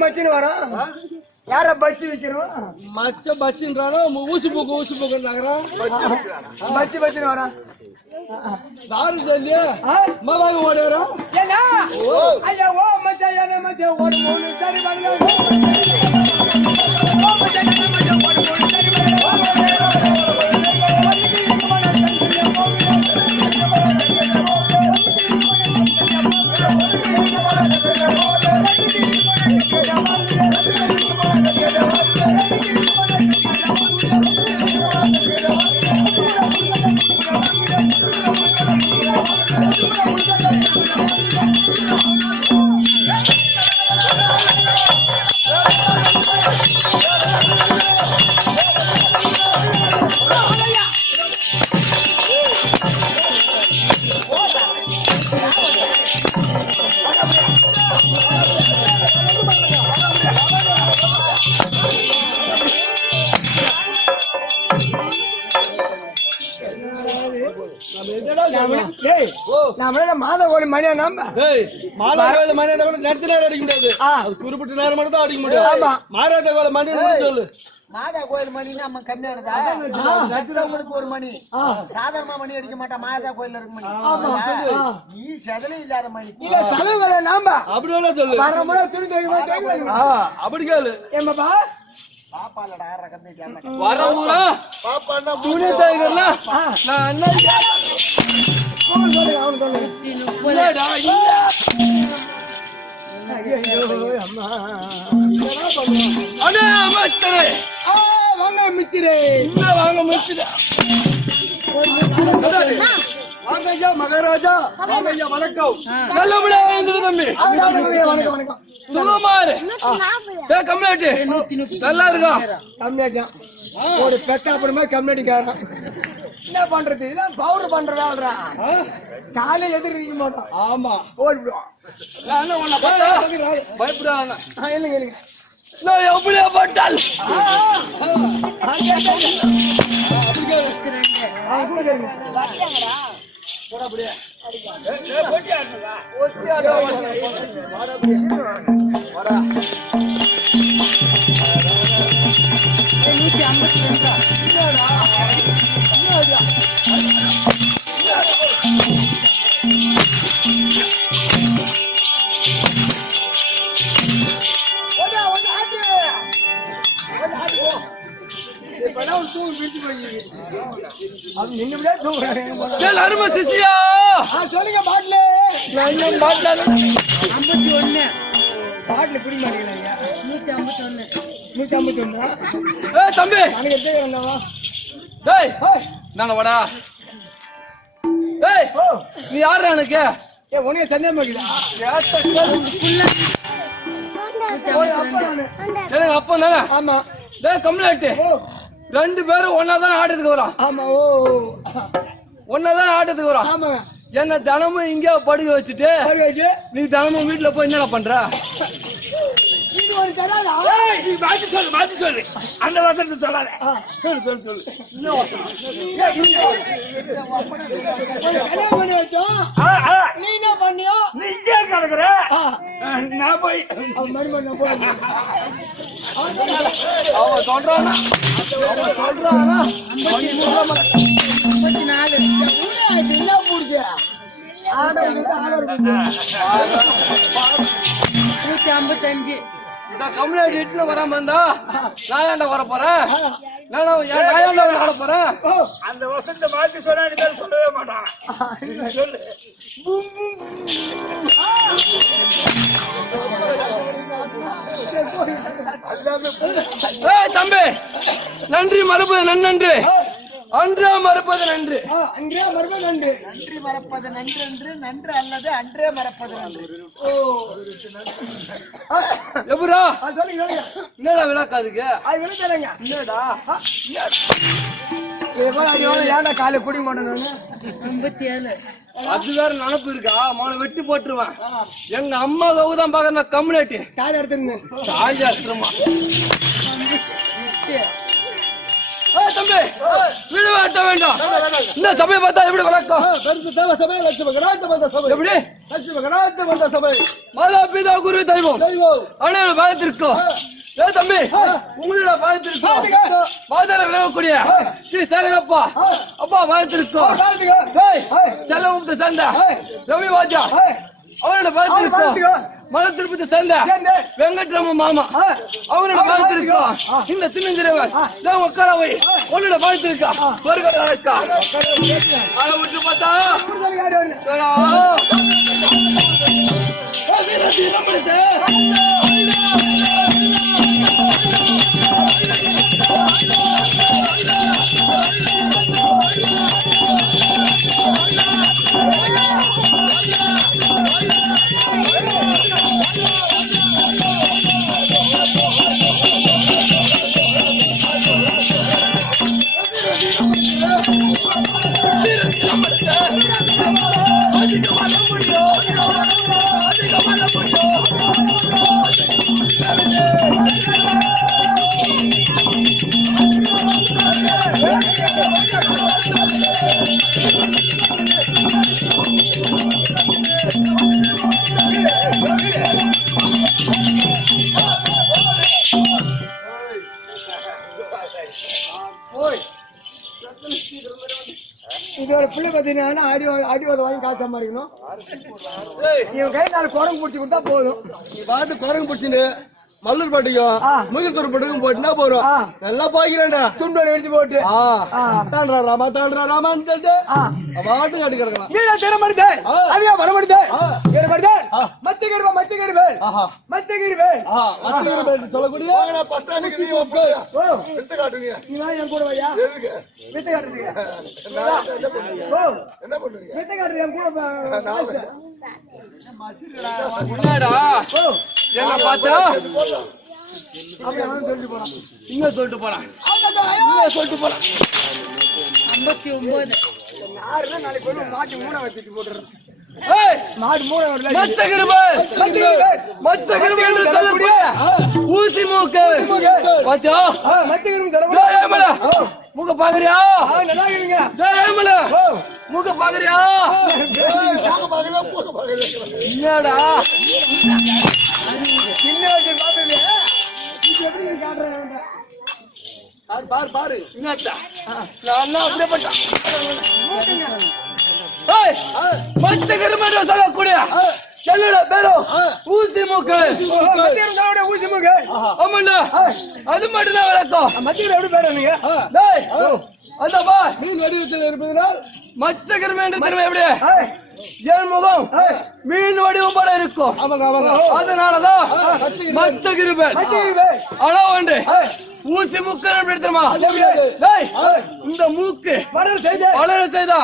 மச்சின்னு வரோம். யார பச்சி விக்கிறோம்? மச்ச பச்சின்றானோ ஊசி போக்குன்றாங்க. மச்சி பச்சின்னு வரோம். யாரு சொல்லியா மாவாக ஓடுறோம். ஐயா ஓ மச்சா என்ன மச்சா ஓடு மூணு சரி வாங்க. ஓ மச்சா என்ன மச்சா ஓடு மூணு சரி வாங்க. மாத கோழி மணியா நம்ம மாத கோழி மணியா கூட நேரத்து நேரம் அடிக்க முடியாது. குறிப்பிட்ட நேரம் மட்டும் தான் அடிக்க முடியாது. மாறாத கோழி மணி சொல்லு. மாதா கோயில் மணி நம்ம கம்மியானதா ஒரு மணி சாதாரண மணி அடிக்க மாட்டா. மாதா கோயில இருக்க மணி நீ செதலே இல்லாத மணி செலவுகளை நாம அப்படி சொல்லு. அப்படி கேளு. ஏமாப்பா பாப்பாலடா ரகத்தை வரவுரா பாப்பான்னா மூணே டைகர்ல நான் அண்ணன் கோல் சொல்லு. அவன் சொல்லு இல்லடா இல்ல. ஐயோ அம்மா என்னடா பண்ணுவ? அடே மச்சரே வாங்க மிச்சரே இன்ன வாங்க மிச்சரே. வாங்க ஐயா மகாராஜா. வாங்க ஐயா வணக்கம். நல்லபடியா வந்து தம்பி. வணக்கம் வணக்கம். சுகமாரு கம்யூனிட்டி நல்லா இருக்கும். கம்யூனிட்டி ஒரு பெக்கா அப்புறமா கம்யூனிட்டிக்காரன் என்ன பண்றது? இதெல்லாம் பவுடர் பண்றதா காலையில் எதிர்க்க மாட்டோம். ஆமா ஓடிவிடுவோம். பயப்படாங்க. இல்லைங்க இல்லைங்க நான் எப்படியா பட்டால் சொல்லுங்க பாட்டில் பாட்டில் குடி மாட்டேங்கிறீங்க. 151 தம்பி நாங்க வாடா. நீ யாரு எனக்கு உனக்கு சந்தேகமா அப்பா தானே? ஆமா கம்ப்ளைண்ட் ரெண்டு பேரும் ஒன்னாதான் ஆட்டத்துக்கு வரோம். ஆமா ஓ ஒன்னாதான் ஆட்டத்துக்கு வரோம். ஆமா என்ன தினமும் இங்கே படுக்க வச்சுட்டு நீ தினமும் வீட்டுல போய் என்னடா பண்ற? மாத்தி சொல்லு அந்த வசனத்தை சொல்லாத. சொல்லு நீ என்ன பண்ணியோ? நீ இங்கே கிடக்குற, நான் போய் அவன் சொல்றானா 155 இந்த கம்யூனிட்டி இட்டுல வராம இருந்தா நான் ஏன்டா வர போறேன்? நான் ஏன்டா வர போறேன்? அந்த வசனத்தை மாத்தி சொன்னா நீ சொல்லவே மாட்டான். சொல்லு. தம்பி, நன்றி மறுப்பது நன்றி, அன்றே மறுப்பது நன்றி. அன்றே மறுப்பது நன்றி. நன்றி மறப்பது நன்று நன்று அல்லது அன்றே மறப்பது நன்று. எப்படா சொல்லுங்க என்னடா விளக்காதுக்கு? என்னடா ஏன்டா காலை குடி மாட்டேன்? 87 அது வேற நினப்பு இருக்கா? மோனை வெட்டி போட்டுருவேன். எங்க அம்மா கவுதான் பாக்குற கம்யூனிட்டி காலை எடுத்துருங்க. சாஞ்சாஸ்திரமா தம்பி வீடு வெட்ட வேண்டாம். இந்த சபையை பார்த்தா எப்படி வழக்கம்? எப்படி மாதா பிதா குரு தெய்வம் அனைவரும் பாகத்திருக்கோம். தம்பி உங்களோட பாகத்திருக்கோம். பாதாள விளங்கக்கூடிய ஸ்ரீ சேகரப்பா அப்பா பாகத்திருக்கோம். செல்ல முத்து சேர்ந்த ரவி வாஜா அவரோட பாகத்திருக்கோம். மல திருப்பதி சேர்ந்த வெங்கட்ராம மாமா அவரோட பாகத்திருக்கோம். இந்த சின்னஞ்சிரவன் உட்காரவை உன்னோட பாகத்திருக்கா வருகை அழைக்கா அதை விட்டு பார்த்தா இதோட பிள்ளை பார்த்தீங்கன்னா அடிவாத வாங்கி காசு சம்பாதிக்கணும். இவன் கை நாலு குரங்கு பிடிச்சி கொடுத்தா போதும். நீ பாட்டு குரங்கு பிடிச்சிட்டு மல்லூர் பாட்டுக்கும் முகத்தூர் பாட்டுக்கும் போட்டுனா போறோம். நல்லா போய்க்கிறேன்டா துண்டோட எடுத்து போட்டு தாண்டா ராமா பாட்டு காட்டி கிடக்கலாம். நீ தெர மாட்டே அதிகா வர மாட்டே சொல்லக்கூடிய என் கூட வையா வித்து காட்டுறீங்க. என்ன பண்ணுவீங்க? வித்து காட்டுறீங்க என் கூட என்ன பார்த்தா சொல்லிட்டு போறான். இன்னும் சொல்லிட்டு போறான். 59 நாளைக்கு மாட்டு மூணை வச்சுட்டு போட்டுறேன். ஊசி மூக்கு மூக்க பாக்குறியா? மூக்க பாக்குறியா? என்னடா சின்ன வச்சு பாப்பீங்க பாரு பாரு என்னத்தா நான் அப்படியே பட்டான். மச்ச கருமாட்ட சொல்லக்கூடிய என்னோட பேரும் ஊசி மூக்கு. ஊசி மூக்கு ஆமாண்டா அது மட்டும் தான் விளக்கம். மத்தியில் எப்படி பேரு நீங்க? அந்த பா மீன் வடிவத்தில் இருப்பதனால் மச்ச கருமேன்ற திறமை எப்படி என் முகம் மீன் வடிவம் போல இருக்கும். அதனாலதான் மச்ச கிருபன் ஆனா ஒன்று ஊசி மூக்கு எடுத்துமா இந்த மூக்கு வளர செய்தா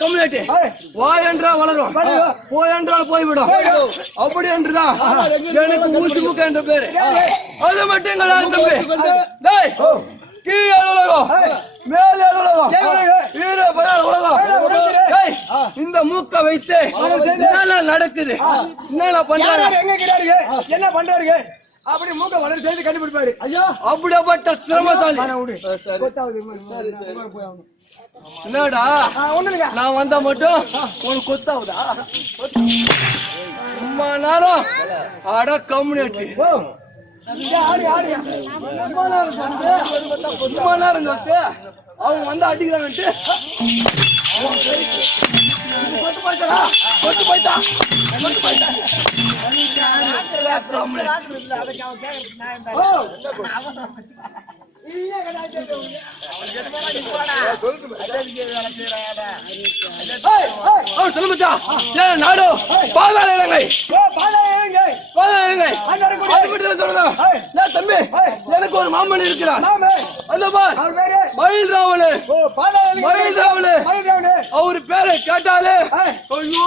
கம்யூனிட்டி வாய் என்றால் வளரும் போய் என்றால் போய்விடும். அப்படி என்றுதான் எனக்கு ஊசி மூக்கு என்ற பேரு. அது மட்டும் எங்களா தம்பி கீழே உலகம் மேலே உலகம் வீர பயால் உலகம் இந்த மூக்க வைத்து என்ன நடக்குது, என்ன பண்றாங்க, எங்க கிடையாது, என்ன பண்றாரு அப்படி மூக்க வளர செய்து கண்டுபிடிப்பாரு. ஐயா அப்படிப்பட்ட திறமசாலி. என்னடா நான் வந்தா மட்டும் உனக்கு கொத்தாவுதா? சும்மா நேரம் அட கம்யூனிட்டி சும்மா நேரம் அவங்க வந்து அடிக்கிறாங்கன்ட்டு கொத்து போயிட்டா கொத்து போயிட்டா கொத்து போயிட்டா. நாடு பாதாள இலங்கை தம்பி, எனக்கு ஒரு மாமன் இருக்கிறார். அந்த மயில் ராவலு மயில் ராவலு அவரு பேரை கேட்டாலே ஐயோ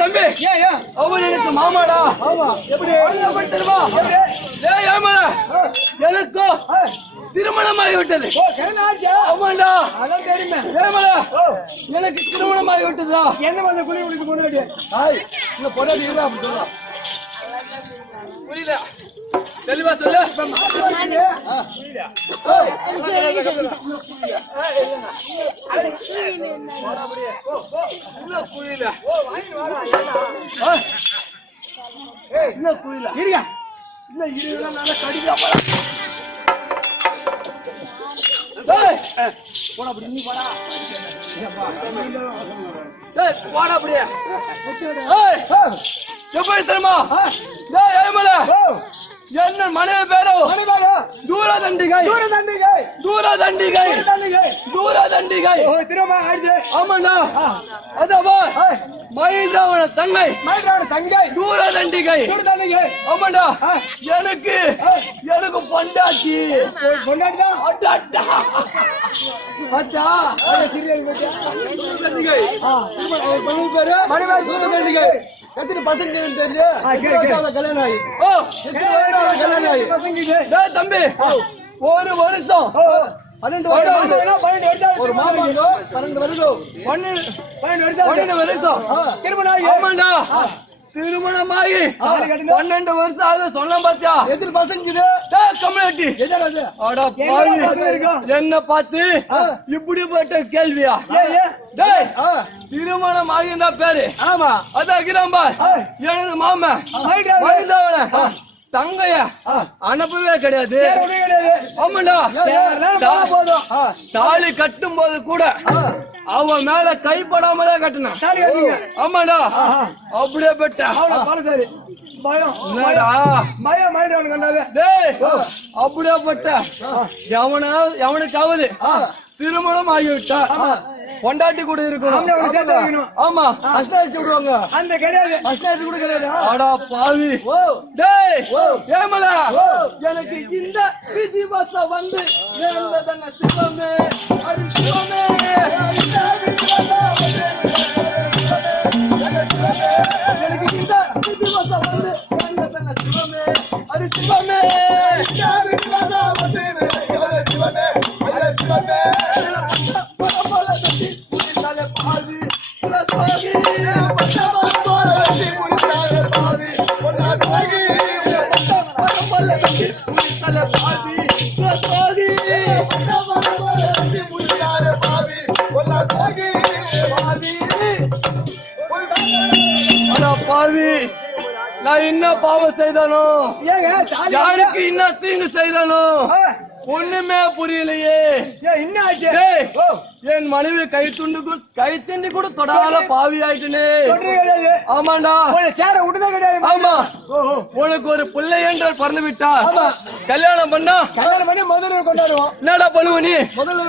தம்பி அவன் எனக்கு மாமாடா. எனக்கு திருமணமாகிவிட்டது. ஆமாண்டா எனக்கு திருமணமாகிவிட்டதா? என்ன குழி குடிக்க முன்னாடி புரியல, தெளிவா சொல்லு. புரியல என்ன புரியல இருங்க இல்ல இருதான் நல்லா கடிதா போடா அப்படி நீ போடா போடா அப்படியே எப்படி தெரியுமா? என்ன மனைவி பேரோ தூரதண்டிகை தூரதண்டிகை தூரதண்டிகை. ஆமாண்டா அதவா மயில்ராவண தங்கை தூரதண்டிகை. ஆமாண்டா எனக்கு எனக்கு பொண்டாட்டி எத்தனை பசங்க கல்யாணம் ஆகி தம்பி ஒரு வருஷம் 12 வருஷம் ஒரு மாமாங்க 12 வருஷம் திருமணம். ஆமாண்டா திருமணமாகி 12 வருஷம் ஆக சொல்ல பாத்தியா? எத்தனை பசங்க கம்யூனிட்டி என்ன பார்த்து இப்படிப்பட்ட கேள்வியா? திருமணம் ஆகினா பேரு அதான் கிராம்பா எனது மாமா தங்கைய அனுப்பவே கிடையாது. ஆமாண்டா தாலி கட்டும் போது கூட அவன் மேல கைப்படாம தான் கட்டினான். ஆமாடா அப்படியே பெட்ட அப்படியே பட்ட எவனுக்காவது திருமணம் ஆகிவிட்டா பொண்டாட்டி கூட இருக்கணும். ஆமா விடுவாங்க அந்த கிடையாது கூட கிடையாது. ஆடா பாவி டேய் ஏமல எனக்கு இந்த விதி வச வந்து நேர்ந்ததன சிவமே அரி சிவமே எனக்கு இந்த விதி வச வந்து நேர்ந்ததன சிவமே அரி சிவமே பாவி நான் என்ன பாவம் செய்தானோ, யாருக்கு என்ன தீங்கு செய்தானோ ஒண்ணுமே புரியலையே. என்ன ஆச்சு? டேய், என் மனைவி கைத்தண்டி கூட தொடாத பாவி ஆயிட்டுனே. ஆமாண்டா, சேர விட்டுதே கிடையாது. ஆமா, உனக்கு ஒரு பிள்ளை என்றால் பறந்து விட்டா கல்யாணம் பண்ணா முதல்ல கொண்டாடுவோம். என்னடா பண்ணுவ நீ? முதல்ல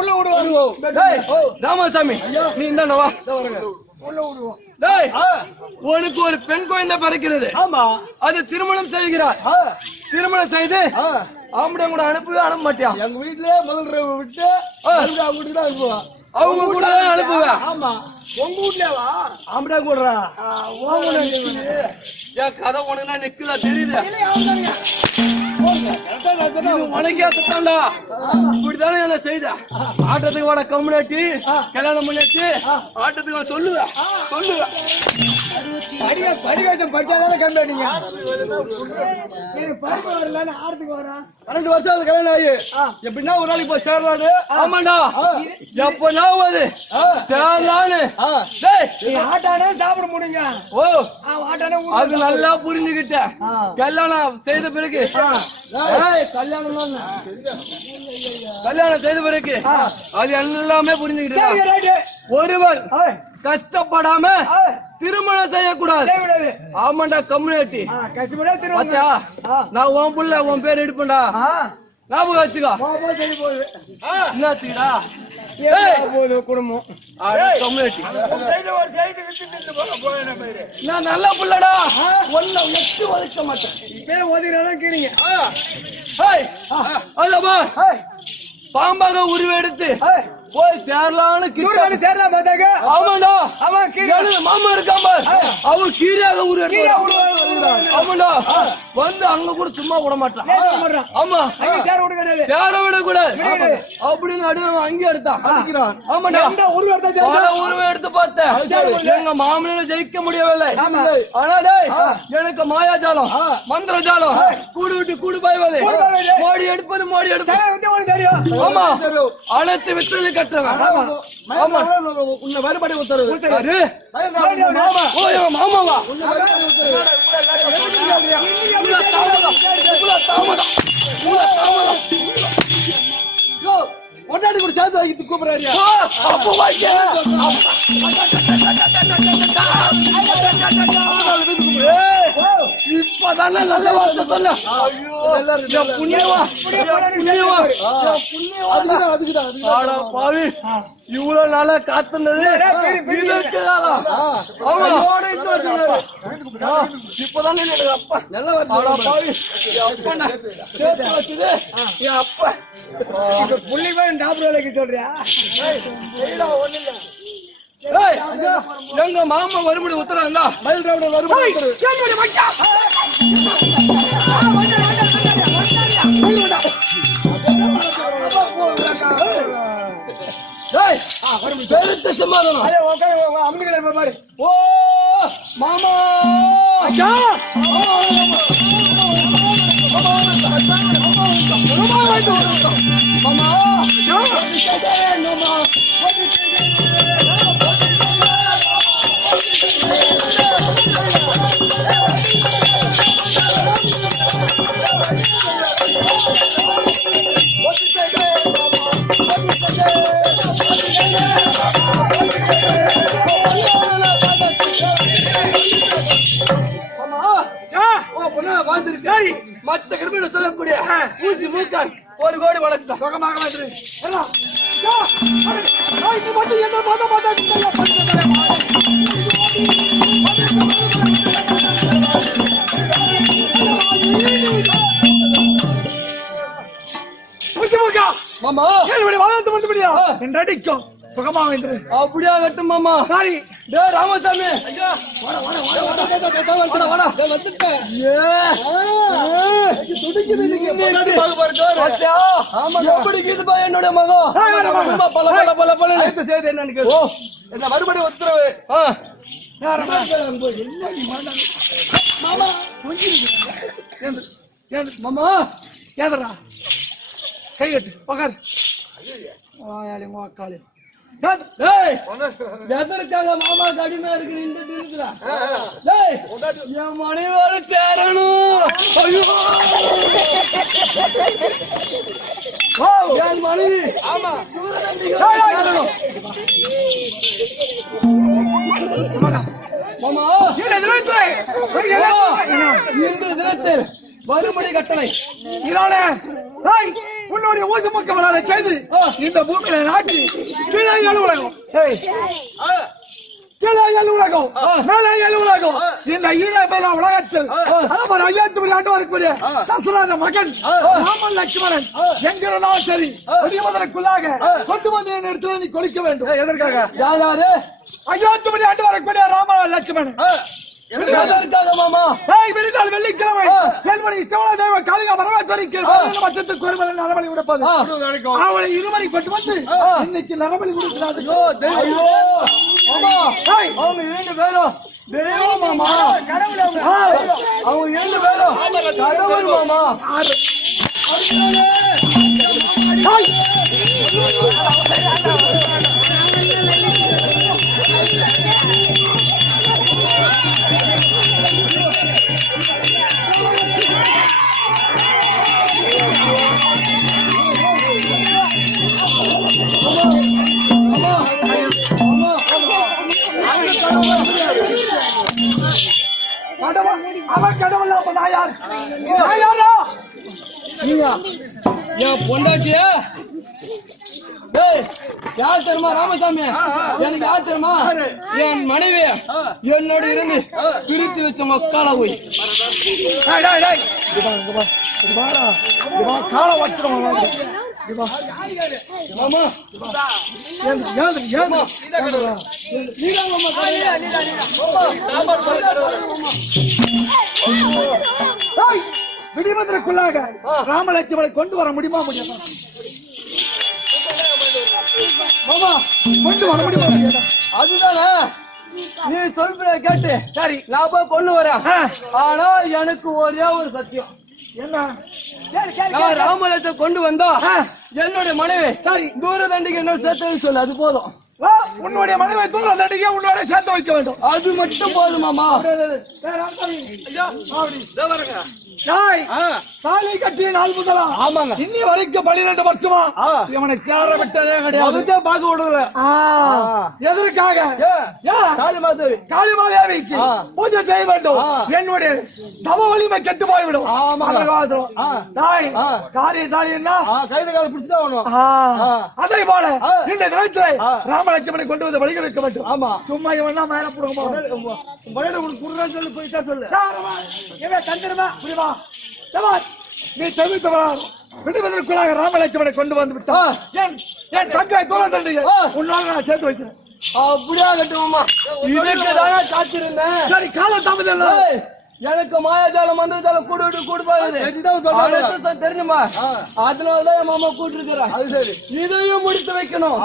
உள்ள விடுவோம். டேய், ராமசாமி நீ இந்தாண்ட வா. உள்ள விடுவோம். டேய், உனக்கு ஒரு பெண் குழந்தை பிறக்கிறது. ஆமா, அது திருமணம் செய்கிறார். திருமணம் செய்து ஆம்பளை கூட அனுப்பவே அனுப்ப மாட்டியா? எங்க வீட்லயே முதல்ல விட்டு அவங்க வீட்டுக்கு தான் அனுப்புவான். அவங்க கூட தான் அனுப்புவேன். ஆமா, உங்க வீட்லவா? ஆம்படா கூடுறா. என் கதை உனக்கு நிக்கல தெரியுது. உனக்கே சுத்தாண்டா இப்படித்தானே என்ன செய்த? ஆட்டத்துக்கு வாட கம்முனாட்டி கல்யாணம் பண்ணியாச்சு. ஆட்டத்துக்கு நான் சொல்லுவேன். படிக்க படிச்சாதானே கம்மியாட்டீங்க. படிக்க வரலன்னு ஆடுறதுக்கு வரா. 12 வருஷம் அது கல்யாணம் ஆகி எப்படின்னா ஒரு நாளைக்கு போய் சேரலான்னு. ஆமாண்டா, எப்ப அது சேரலான்னு. ஆட்டானே சாப்பிட முடியுங்க. ஓ, ஆட்டானே அது நல்லா புரிஞ்சுக்கிட்டேன். கல்யாணம் செய்த பிறகு கல்யாணம் செய்த பிறகு அது எல்லாமே புரிஞ்சுக்கிட்டேன். ஒருவன் கஷ்டப்படாம திருமணம் செய்யக்கூடாது. ஆமாண்டா கம்யூனிட்டி. நான் உன் புள்ள உன் பேர் எடுப்பேன்டா. ஞாபகம் வச்சுக்கோ. என்னத்துக்குடா குடும்பம் கம்யூனிட்டி. நான் நல்ல புள்ளடா. ஒன்ன எட்டு ஒதுக்க மாட்டேன். பேர் ஓதுகிறானா கேளுங்க. அதப்பா பாம்பாக உருவெடுத்து போய் சேரலான்னு சேரலாம் பார்த்தாங்க. ஆமாண்டா, அவன் மாமா இருக்காம அவன் கீரையாக உருவெடுத்து. ஆமாண்டா, வந்து அங்க கூட சும்மா விட மாட்டான். ஆமா, சேர விட கூடாது அப்படின்னு அடிதான் அங்கே எடுத்தான். ஆமாண்டா, உருவம் எடுத்து பார்த்தேன். எங்க மாமனால ஜெயிக்க முடியவில்லை. ஆனா எனக்கு மாயாஜாலம் மந்திரஜாலம் கூடு விட்டு கூடு பாய்வது, மோடி எடுப்பது மோடி எடுப்பது. ஆமா, அனைத்து வித்தலை கட்டுறவன். ஆமா, உன்னை வருபடி உத்தரவு. மாமாவா கொண்டாடி கூட சேர்த்து வைக்கிட்டு கூப்பிடுறாரு. இப்பதானே நல்ல வார்த்தை சொன்ன. பாவி இவ்வளவு நாளா காத்துனது இப்பதானே அப்பா நல்ல பாவி அப்பா சேர்த்து வச்சது என் அப்பா. புள்ளி போய் டாப்ல வைக்க சொல்றியா? எங்க மாமா வரும்படி உத்தரவு இருந்தா மயில் ராவுட வரும்படி பெருத்த சமாதானம். ஓ மாமா மற்ற கிருமிகள் சொல்லக்கூடிய ஊசி மூக்கான் 1 கோடி வளர்த்தான். மாமா என்றடிக்கும் சுகமா வைத்து அப்படியா கட்டும் மாமா. சாரி ராமசாமி என்னுடைய மகம் பல பல பல பல செய்து என்னன்னு என்ன மறுபடி உத்தரவு. மாமா ஏதரா கை கட்டு உக்கார். வாயாளி வாக்காளி டேய் எதற்காக மாமா கடிமையா இருக்கு இந்த தினத்துல டேய் என் மனைவியோட சேரணும் ஐயோ என் மனைவி ஆமா மாமா இந்த தினத்தில் மறுபடி கட்டளை இதனால உன்னுடைய ஊசி மக்களால செய்து இந்த பூமியில நாட்டி கீழே உலகம் உலகம் மேலே உலகம் இந்த ஈரபேல உலகத்தில் 50 ஆண்டு வரக்கூடிய தசரத மகன் ராமன் லட்சுமணன் எங்கிருந்தாலும் சரி முடிவதற்குள்ளாக கொண்டு வந்து என் இடத்துல நீ கொடுக்க வேண்டும். எதற்காக? 50 ஆண்டு வரக்கூடிய ராமன் லட்சுமணன் மாமா விடுதல் வெள்ளிக்கிழமை எல்மணி சிவன தேவ காளிகா பரமேஸ்வரிக்கு பட்சத்துக்கு ஒருவரை நரபலி கொடுப்பது அவளை இருவரை கொண்டு வந்து இன்னைக்கு நரபலி கொடுக்கிறார்கள். அவங்க 2 பேரும் தெய்வம் மாமா அவங்க 2 பேரும் கடவுள் மாமா அவன் கடவுள் நான் யாரா என் பொண்டாட்டிய யார் தெரியுமா ராமசாமி எனக்கு யார் தெரியுமா என் மனைவி என்னோட இருந்து பிரித்து வச்ச மக்கால போய் கால வச்சிருவான் மாமா விடுவதற்குள்ளாக ராமலட்சுமணை கொண்டு வர முடியுமா முடியாதா? மாமா கொண்டு வர முடியுமா முடியாதா? அதுதானே நீ சொல்ற கேட்டு சரி நான் போய் கொண்டு வரேன். ஆனா எனக்கு ஒரே ஒரு சத்தியம் என்ன? ராமலட்சுமணை கொண்டு வந்தா என்னுடைய மனைவி சரி தூர தண்டிக்கு என்ன சேர்த்து சொல்லு அது போதும். உன்னுடைய மனைவி தூர தண்டிக்க உன்னோட சேர்த்து வைக்க வேண்டும். அது மட்டும் போதும் மாமா. தாலி கட்டிய நாள் முதலா ஆமாங்க இன்னி வரைக்கும் 12 வருஷமா இவனை சேர விட்டதே கிடையாது. பார்க்க விடல எதற்காக? காளிமாதேவிக்கு பூஜை செய்ய வேண்டும். என்னுடைய தவ வலிமை கெட்டு போய்விடும். காரியசாலின்னா கைது கால பிடிச்சுதான் அதே போல இந்த தினத்தில் ராமலட்சுமணை கொண்டு வந்து வழி கொடுக்க வேண்டும். ஆமா சும்மா இவன் மேல சொல்லி போயிட்டா சொல்லு தந்துருமா புரியுமா? நீ தவிர்த்தவா விடுவதற்குள்ளாக ராமலட்சுமணை கொண்டு வந்து விட்டா என் தங்காய் தூரம் தண்டிக உன்னால நான் சேர்த்து வைக்கிறேன். அப்படியா கட்டுமாமா இதுக்குதானே காத்திருந்தேன். சரி கால தாமதம் இல்ல எனக்கு மாயாஜாலம் மந்திரஜாலம் கூடுபாரு தெரிஞ்சுமா அதனாலதான் என் மாமா கூட்டு இருக்கிறேன். அது சரி இதையும் முடித்து வைக்கணும்.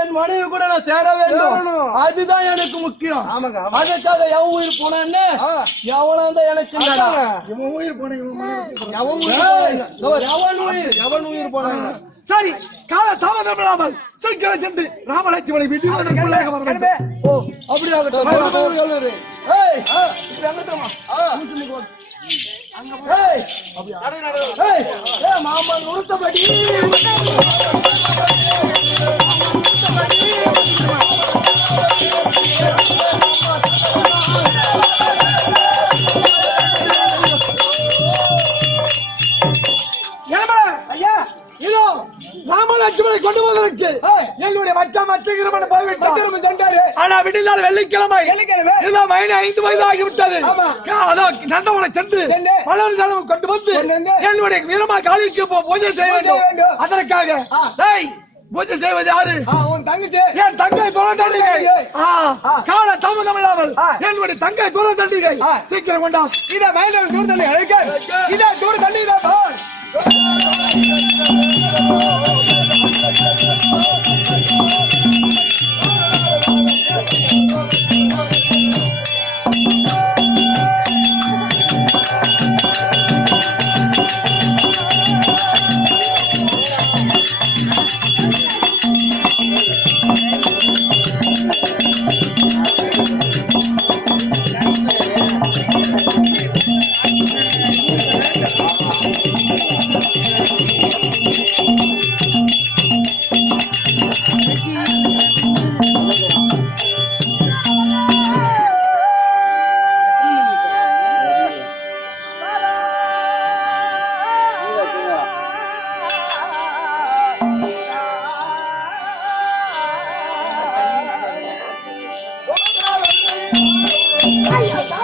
என் மனைவி கூட நான் சேர வேண்டும். அதுதான் எனக்கு முக்கியம். அதுக்காக எவன் உயிர் போனேன்னு எவனா எனக்கு இவன் உயிர் போன எவன் உயிர் போன சரி கால தாமதம் இல்லாமல் சீக்கிரம் சென்று ராமலட்சுமணை விடுவதற்குள்ளாக வர வேண்டும். ஓ அப்படியாகட்டும். மாமா உடுத்தபடி இதோ ராமலட்சுமணை கொண்டு வந்ததற்கு என்னுடைய மச்சகிரமன் போய்விட்டார். ஆனா விடிந்தால் வெள்ளிக்கிழமை இதோ மணி 5 வயது ஆகிவிட்டது. அதோ நந்தவனை சென்று பலர் ஜலம் கொண்டு வந்து என்னுடைய வீரமா காளிக்கு பூஜை செய்ய வேண்டும். அதற்காக பூஜை செய்வது யாரு? என் தங்கை தூரம் தண்டிகை. கால தாமதம் இல்லாமல் என்னுடைய தங்கை தூரம் தண்டிகை சீக்கிரம் கொண்டா. இதை வயலில் தூர தள்ளி அழைக்க இதை தூர தள்ளி Let's go.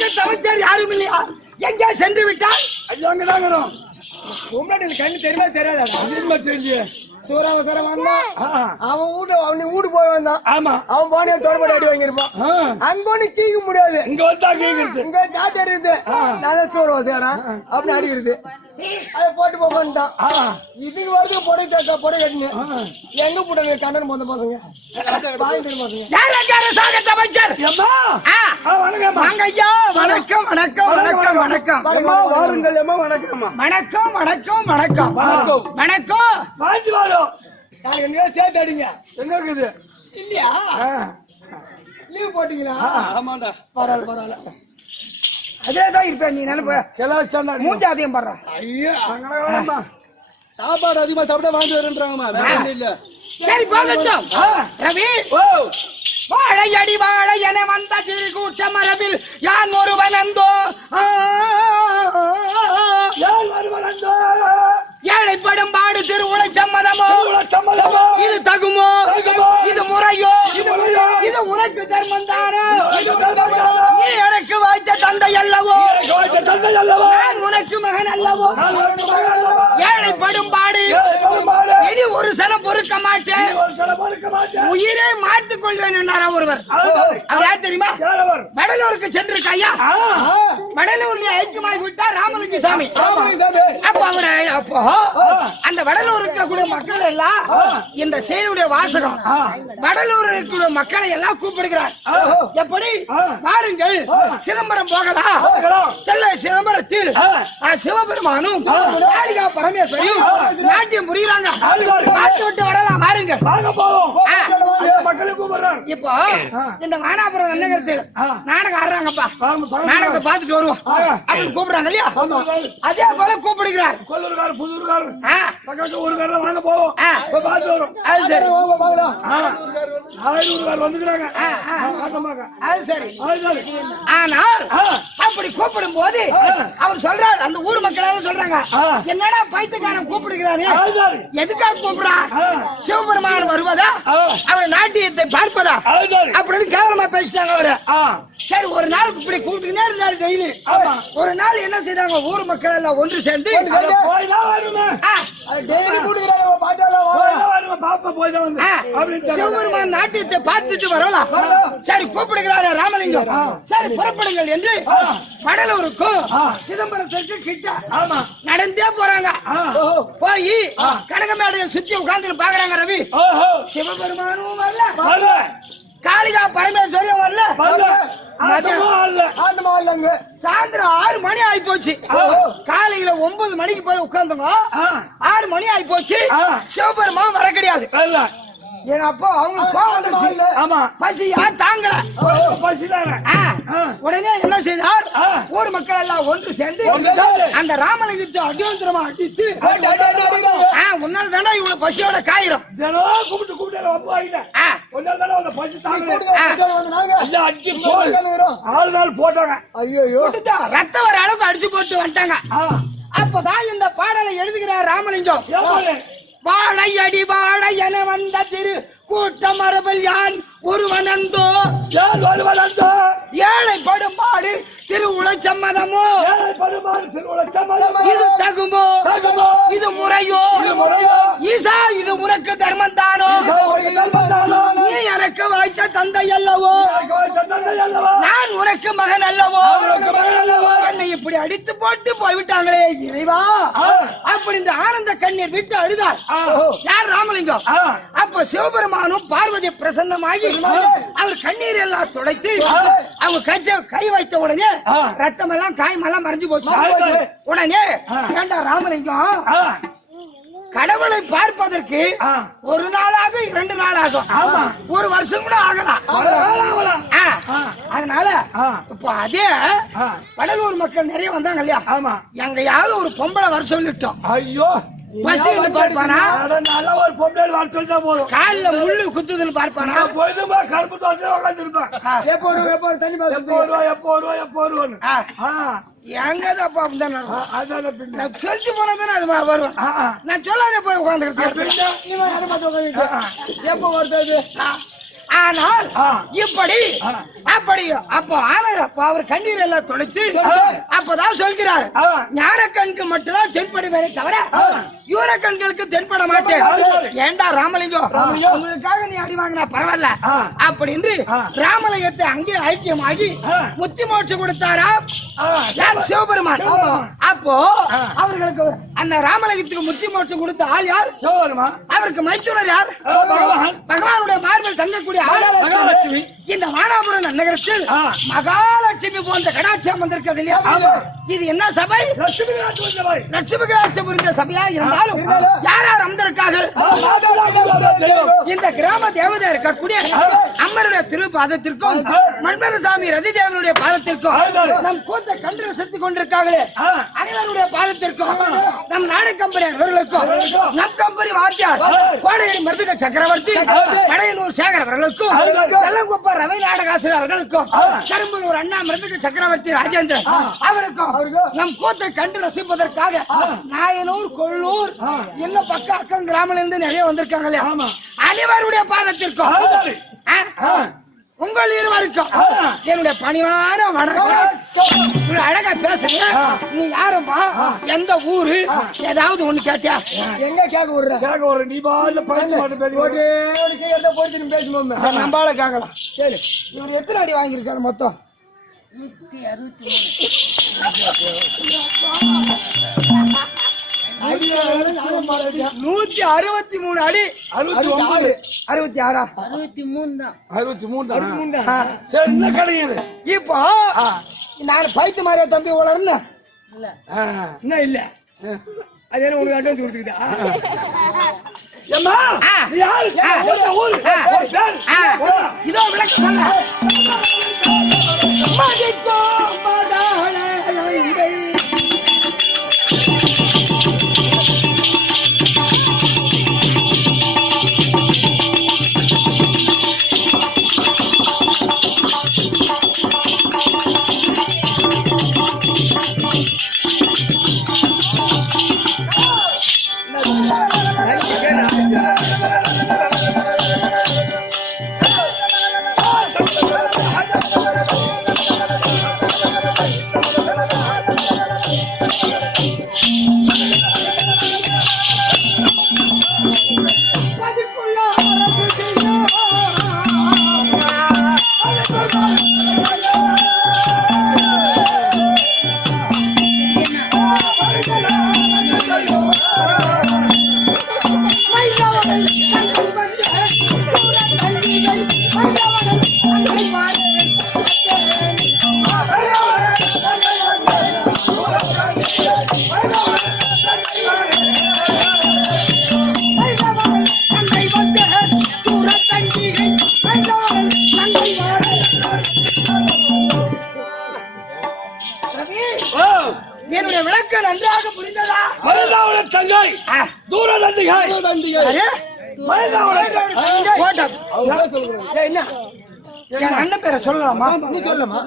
சாகத் அமைச்சர் யாரும் இல்லையா? எங்கே சென்று விட்டால்? ஐயா அங்கதான் இருக்கிறோம். உம்மாடி கண்ணு தெரியுமா தெரியாதா? அதிகமா தெரிஞ்சு சூராவசரம் வந்தான். அவன் வீடு போய் வந்தான். ஆமா அவன் போனே தொடர்பு அடி வாங்கிருப்பான். அன்போனு கீக்க முடியாது. இங்க வந்தா கேக்குறது. இங்க காட்டு அடிக்குது. நான் சூராவசரம் அப்படி அடிக்கிறது. அதை போட்டு போட்டான். இதுக்கு வரைக்கும் பொடை கட்டினு எங்க போட்டாங்க கண்ணன் போந்த பசங்க சாகத் அமைச்சர். வாங்க ஐயா. வணக்கம் வணக்கம் வணக்கம் வணக்கம். வாருங்கள் அம்மா. வணக்கம் வணக்கம் வணக்கம் வணக்கம் வணக்கம். பாஞ்சு வாரம் நான் எங்க சேர்த்து அடிங்க. எங்க இருக்குது இல்லையா? லீவ் போட்டீங்களா? ஆமாண்டா. பரவாயில்ல பரவாயில்ல. அதேதான் இருப்பேன். நீ நினைப்ப மூஞ்சி அதிகம் பண்ற. ஐயா அங்கடா சாப்பாடு அதிகமா சாப்பிட்டா வாங்கி வரேன்றாங்கம்மா. வேற ஒண்ணும் இல்ல. சரி போகட்டும். ரவி வாழையடி வாழை என வந்த திருக்கூட்ட மரபில் யான் ஒருவன் அந்தோ ஏழைப்படும் பாடு திருவுளை சம்மதமோ இது தகுமோ இது முறையோ இது உனக்கு தர்மம் தானோ நீ எனக்கு வாய்த்த தந்தை அல்லவோ நான் உனக்கு மகன் அல்லவோ ஏழைப்படும் பாடு இனி ஒரு சனம் பொறுக்க மாட்டேன் உயிரை மாற்றிக் கொள்வேன் என்றாரா ஒருவர். அவர் யார் தெரியுமா? வடலூருக்கு சென்றிருக்க ஐயா. வடலூர்ல ஐக்கியமாகி விட்டார் ராமலிங்க சாமி. அப்ப அவரை அப்போ அந்த வடலூருக்கு கூட மக்கள் எல்லாம் இந்த செயலுடைய வாசகம் வடலூருக்கு மக்களை எல்லாம் கூப்பிடுகிறார். எப்படி பாருங்கள் சிதம்பரம் போகலாம். சிதம்பரத்தில் சிவபெருமானும் காளிகா பரமேஸ்வரியும் நாட்டியம் புரியுறாங்க. பார்த்து விட்டு வரலாம் பாருங்கள். இப்போ இந்த மானாபுரம் நகரத்தில் நாடகம் ஆடுறாங்கப்பா. நாடகத்தை பார்த்துட்டு வருவோம் அப்படின்னு கூப்பிடுறாங்க இல்லையா? அதே போல கூப்பிடுகிறார். வாங்க போவோம். அது சரி. அது சரி. ஆனால் அப்படி கூப்பிடும் போது அவர் சொல்றார், அந்த ஊர் மக்கள் சொல்றாங்க, என்னடா பைத்தியக்காரன் கூப்பிடுகிறாரு, எதுக்காக கூப்பிடுறா? சிவபெருமான் வருவதா அவர் நாட்டியத்தை பார்ப்பதா அப்படின்னு கேவலமா பேசிட்டாங்க அவரு. சரி ஒரு நாள் இப்படி கூப்பிட்டுனே இருந்தாரு டெய்லி. ஒரு நாள் என்ன செய்தாங்க, ஊர் மக்கள் எல்லாம் ஒன்று சேர்ந்து சிவபெருமான் நாட்டியத்தை பார்த்துட்டு வரலாம். சரி கூப்பிடுகிறாரு ராமலிங்கம். சரி புறப்படுங்கள் என்று வடலூருக்கும் சிதம்பரத்திற்கு கிட்ட நடந்தே போறாங்க. போய் கனகமேடையில் சுத்தி உட்கார்ந்து பாக்குறாங்க. ரவி சிவபெருமானும் வரல, காளிகா பரமேஸ்வரியும் வரல. சாயந்தரம் 6 மணி ஆகி போச்சு. காலையில 9 மணிக்கு போய் உட்கார்ந்தோங்க. 6 மணி ஆகி போச்சு. சிவபெருமான் வர கிடையாது. ஏன்னா அப்போ அவங்க பசியா தாங்கல. உடனே என்ன செய்தார், ஊர் மக்கள் எல்லாம் ஒன்று சேர்ந்து அந்த ராமலிங்கத்தை அடியந்திரமா அடித்து உன்னால தானே இவ்வளவு பசியோட காயிரும் போட்டாங்க. ரத்தம் வர அளவுக்கு அடிச்சு போட்டு வந்துட்டாங்க. அப்பதான் இந்த பாடலை எழுதுகிறார் ராமலிங்கம். வாழை அடி வாழை என வந்த திரு கூட்ட மரபில் யான் ஒருவனந்தோ ஏழை படும்பாடு திருவுளை சம்மதமோ இது தகுமோ இது முறையோ ஈசா இது உனக்கு தர்மம் தானோ நீ எனக்கு வாய்த்த தந்தை அல்லவோ நான் உனக்கு மகன் அல்லவோ என்னை இப்படி அடித்து போட்டு போய்விட்டாங்களே இறைவா அப்படி இந்த ஆனந்த கண்ணீர் விட்டு அழுதார். யார்? ராமலிங்கம். அப்ப சிவபெருமானும் பார்வதி பிரசன்னமாகி அவர் கண்ணீர் எல்லாம் துடைத்து அவங்க கை வைத்த உடனே ரத்தம் எல்லாம் காயமெல்லாம் மறைஞ்சு போச்சு. உடனே ஏண்டா ராமலிங்கம், கடவுளை பார்ப்பதற்கு ஒரு நாளாக 2 நாள் ஆகும், ஒரு வருஷம் கூட ஆகலாம். அதனால இப்ப அதே வடலூர் மக்கள் நிறைய வந்தாங்க இல்லையா? எங்கயாவது ஒரு பொம்பளை வர சொல்லிட்டோம். ஐயோ பசின்னு பார்ப்பானா? நல்ல ஒரு பொம்பளை வர சொல்லிட்டா போதும். காலில் முள்ளு குத்துதுன்னு பார்ப்பானா? போயிதுமா கருப்பு தோசை உட்காந்துருப்பான். எப்போ வருவான்னு எங்கதாப்பா நான் சொல்லிட்டு போனதானே அது வருவேன். நான் சொல்லாத போய் உட்காந்துக்கிட்டு எப்போ வருது ஆனால் இப்படி அப்படி அப்போ அவர் கண்ணீர் எல்லாம் தொலைத்து அப்பதான் சொல்கிறார் ஞான கண்ணுக்கு மட்டும்தான் தென்படுவேனே தவிர யூர கண்களுக்கு தென்பட மாட்டேன். ஏண்டா ராமலிங்கம், உங்களுக்காக நீ அடி வாங்கினா பரவாயில்ல அப்படின்னு ராமலிங்கத்தை அங்கே ஐக்கியமாகி முத்தி மோட்சம் கொடுத்தாரா யார்? சிவபெருமான். அப்போ அவர்களுக்கு அந்த ராமலிங்கத்துக்கு முத்தி மோட்சம் கொடுத்த ஆள் யார்? சிவபெருமான். அவருக்கு மைத்துனர் யார்? பகவானுடைய மார்பில் தங்கக்கூடிய ஆள் மகாலட்சுமி. இந்த வானாபுரம் நகரத்தில் மகாலட்சுமி போன்ற கடாட்சியம் வந்திருக்கிறது இல்லையா? இது என்ன சபை? லட்சுமி கடாட்சியம் புரிந்த சபையா இருந்தாலும் யார் யார் அமர்ந்திருக்கார்கள்? இந்த கிராம தேவதை இருக்கக்கூடிய அம்மருடைய திருப்பாதத்திற்கும் மன்மதசாமி ரதி தேவனுடைய பாதத்திற்கும் நம் கூத்த கன்று செத்துக் கொண்டிருக்காங்களே அனைவருடைய பாதத்திற்கும் நம் நாடு கம்பெனி அவர்களுக்கும் நம் கம்பெனி வாத்தியார் கோடையடி மருதுக சக்கரவர்த்தி படையனூர் சேகர் அவர்களுக்கும் செல்லங்குப்ப ரவி நாடகாசிரியர் அவர்களுக்கும் கரும்பலூர் அண்ணா மருதுக சக்கரவர்த்தி ராஜேந்திரன் அவருக்கும் நம் கூத்தை கண்டு ரசிப்பதற்காக நாயனூர் கொள்ளூர் இன்னும் பக்க அக்கம் கிராமில இருந்து நிறைய வந்திருக்காங்க இல்லையா? அனைவருடைய பாதத்திற்கும் உங்கள் இருவருக்கும் என்னுடைய பணிவான வணக்கம். அழகா பேசுறீங்க. நீ யாருமா, எந்த ஊரு, ஏதாவது ஒண்ணு கேட்டியா? எங்க கேட்க விடுற நீ பால பேசுவோம். நம்பால கேட்கலாம். சரி, இவர் எத்தனை அடி வாங்கியிருக்காரு மொத்தம்? 163 அடி. 66 63 தான். 63 தான். சரி, என்ன கிடையாது. இப்போ நான் பைத்து மாதிரியா தம்பி ஓடறேன்னு இல்ல இல்ல அது என்ன உனக்கு அட்வான்ஸ் கொடுத்துக்கிட்டா? இதோ விளக்க சொல்ல என்னுடைய விளக்கம் நன்றாக புரிந்ததா? தங்கை தூர தண்டிகை என்ன அண்ணன் பேரை சொல்லலாமா? நீ சொல்லமா?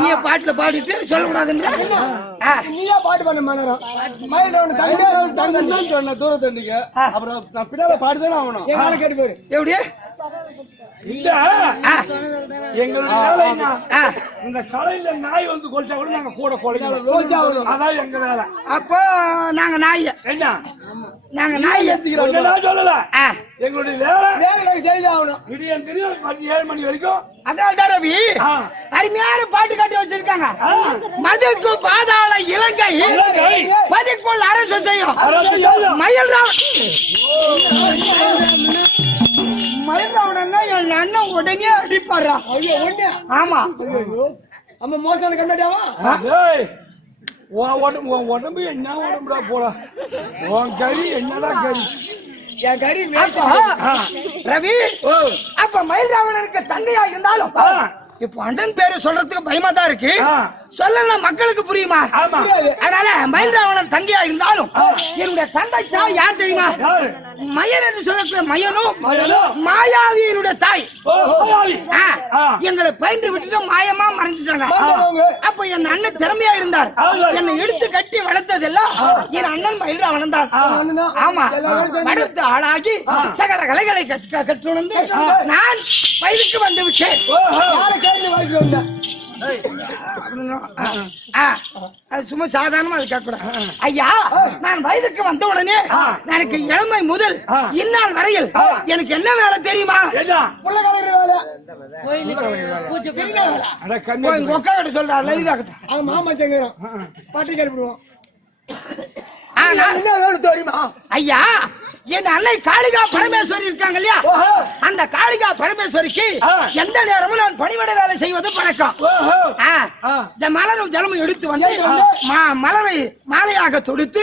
நீ பாட்டுல பாடிட்டு சொல்லக்கூடாதுன்ற நீயா பாட்டு பண்ண மனம் சொன்ன தூர தண்டிக. அப்புறம் நான் பின்னால பாடுதானே ஆகணும். என்னால கேட்டு போயிரு. எப்படி இந்த இந்த கலையில நாய் வந்து கொல்ச்சா கூட நாங்க கூட கொலைக்கணும். அதான் எங்க வேலை. அப்போ நாங்க நாய் என்ன நாங்க நாய் ஏத்துக்கிறோம் சொல்லல. எங்களுடைய வேலை செய்தாகணும். விடியம் தெரியும் 7 மணி வரைக்கும். அதான் ரவி அருமையான பாட்டு காட்டி வச்சிருக்காங்க. மதுக்கு பாதாள இலங்கை பதிக்குள் அரசு செய்யும் மயில் மயில்ராவணன்னா என் அண்ணன் உடனே அடிப்பாரா? ஆமா, நம்ம மோசம் கண்டாவா? உடம்பு என்ன உடம்புடா போடா, உன் கறி என்னடா கறி? என் கறி ரவி. அப்ப மயில்ராவணனுக்கு தந்தையா இருந்தாலும் இப்ப அண்ணன் பேரு சொல்றதுக்கு பயமா தான் இருக்கு. சொல்லலாம் மக்களுக்கு புரியுமா? ஆமா. அதனால மயில்ராவணன் தங்கையா இருந்தாலும் என்னுடைய தந்தை தாய் யார் தெரியுமா? யாரு? மயர் என்று சொல்லக்கூடிய மயனும் மயனும் மாயாவியினுடைய தாய். மாயாவி. எங்களை பயின்று விட்டுட்டு மாயமா மறைஞ்சிட்டாங்க. அப்ப என் அண்ணன் திறமையா இருந்தார். என்னை எடுத்து கட்டி வளர்த்ததெல்லாம் என் அண்ணன் மயில்ராவணன் தான். ஆமா, வளர்த்து ஆளாகி சகல கலைகளை கற்றுணர்ந்து நான் வயதுக்கு வந்து விட்டேன். அது சும்மா சாதாரணமா அது கேட்கக்கூடாது. ஐயா, நான் வயதுக்கு வந்த உடனே எனக்கு இளமை முதல் இந்நாள் வரையில் எனக்கு என்ன வேலை தெரியுமா? உட்காந்து சொல்றாரு லலிதா கிட்ட. மாமா செங்கிறோம் பாட்டு கேட்டுவிடுவோம். தெரியுமா ஐயா, என் அன்னை காளிகா பரமேஸ்வரி இருக்காங்க இல்லையா, அந்த காளிகா பரமேஸ்வரிக்கு எந்த நேரமும் நான் பணிவிட வேலை செய்வது பழக்கம். மலரும் ஜலமும் எடுத்து வந்து மலரை மாலையாக தொடுத்து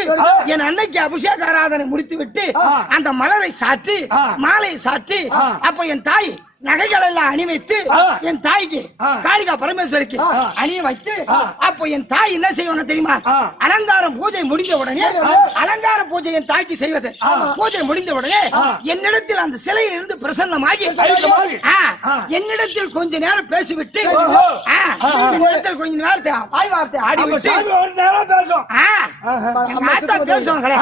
என் அன்னைக்கு அபிஷேக ஆராதனை முடித்து விட்டு அந்த மலரை சாற்றி மாலையை சாற்றி அப்ப என் தாய் நகைகள் எல்லாம் அணி வைத்து என் தாய்க்கு காளிகா பரமேஸ்வரிக்கு அணிய வைத்து அப்போ என் தாய் என்ன செய்வாங்க தெரியுமா? அலங்காரம் பூஜை முடிந்த உடனே அலங்கார பூஜை என் தாய்க்கு செய்வது. பூஜை முடிந்த உடனே என்னிடத்தில் அந்த சிலையில் இருந்து பிரசன்னமாகி என்னிடத்தில் கொஞ்ச நேரம் பேசிவிட்டு என்னிடத்தில் கொஞ்ச நேரத்தை வாய் வார்த்தை ஆடிவிட்டு பேசுவாங்களே.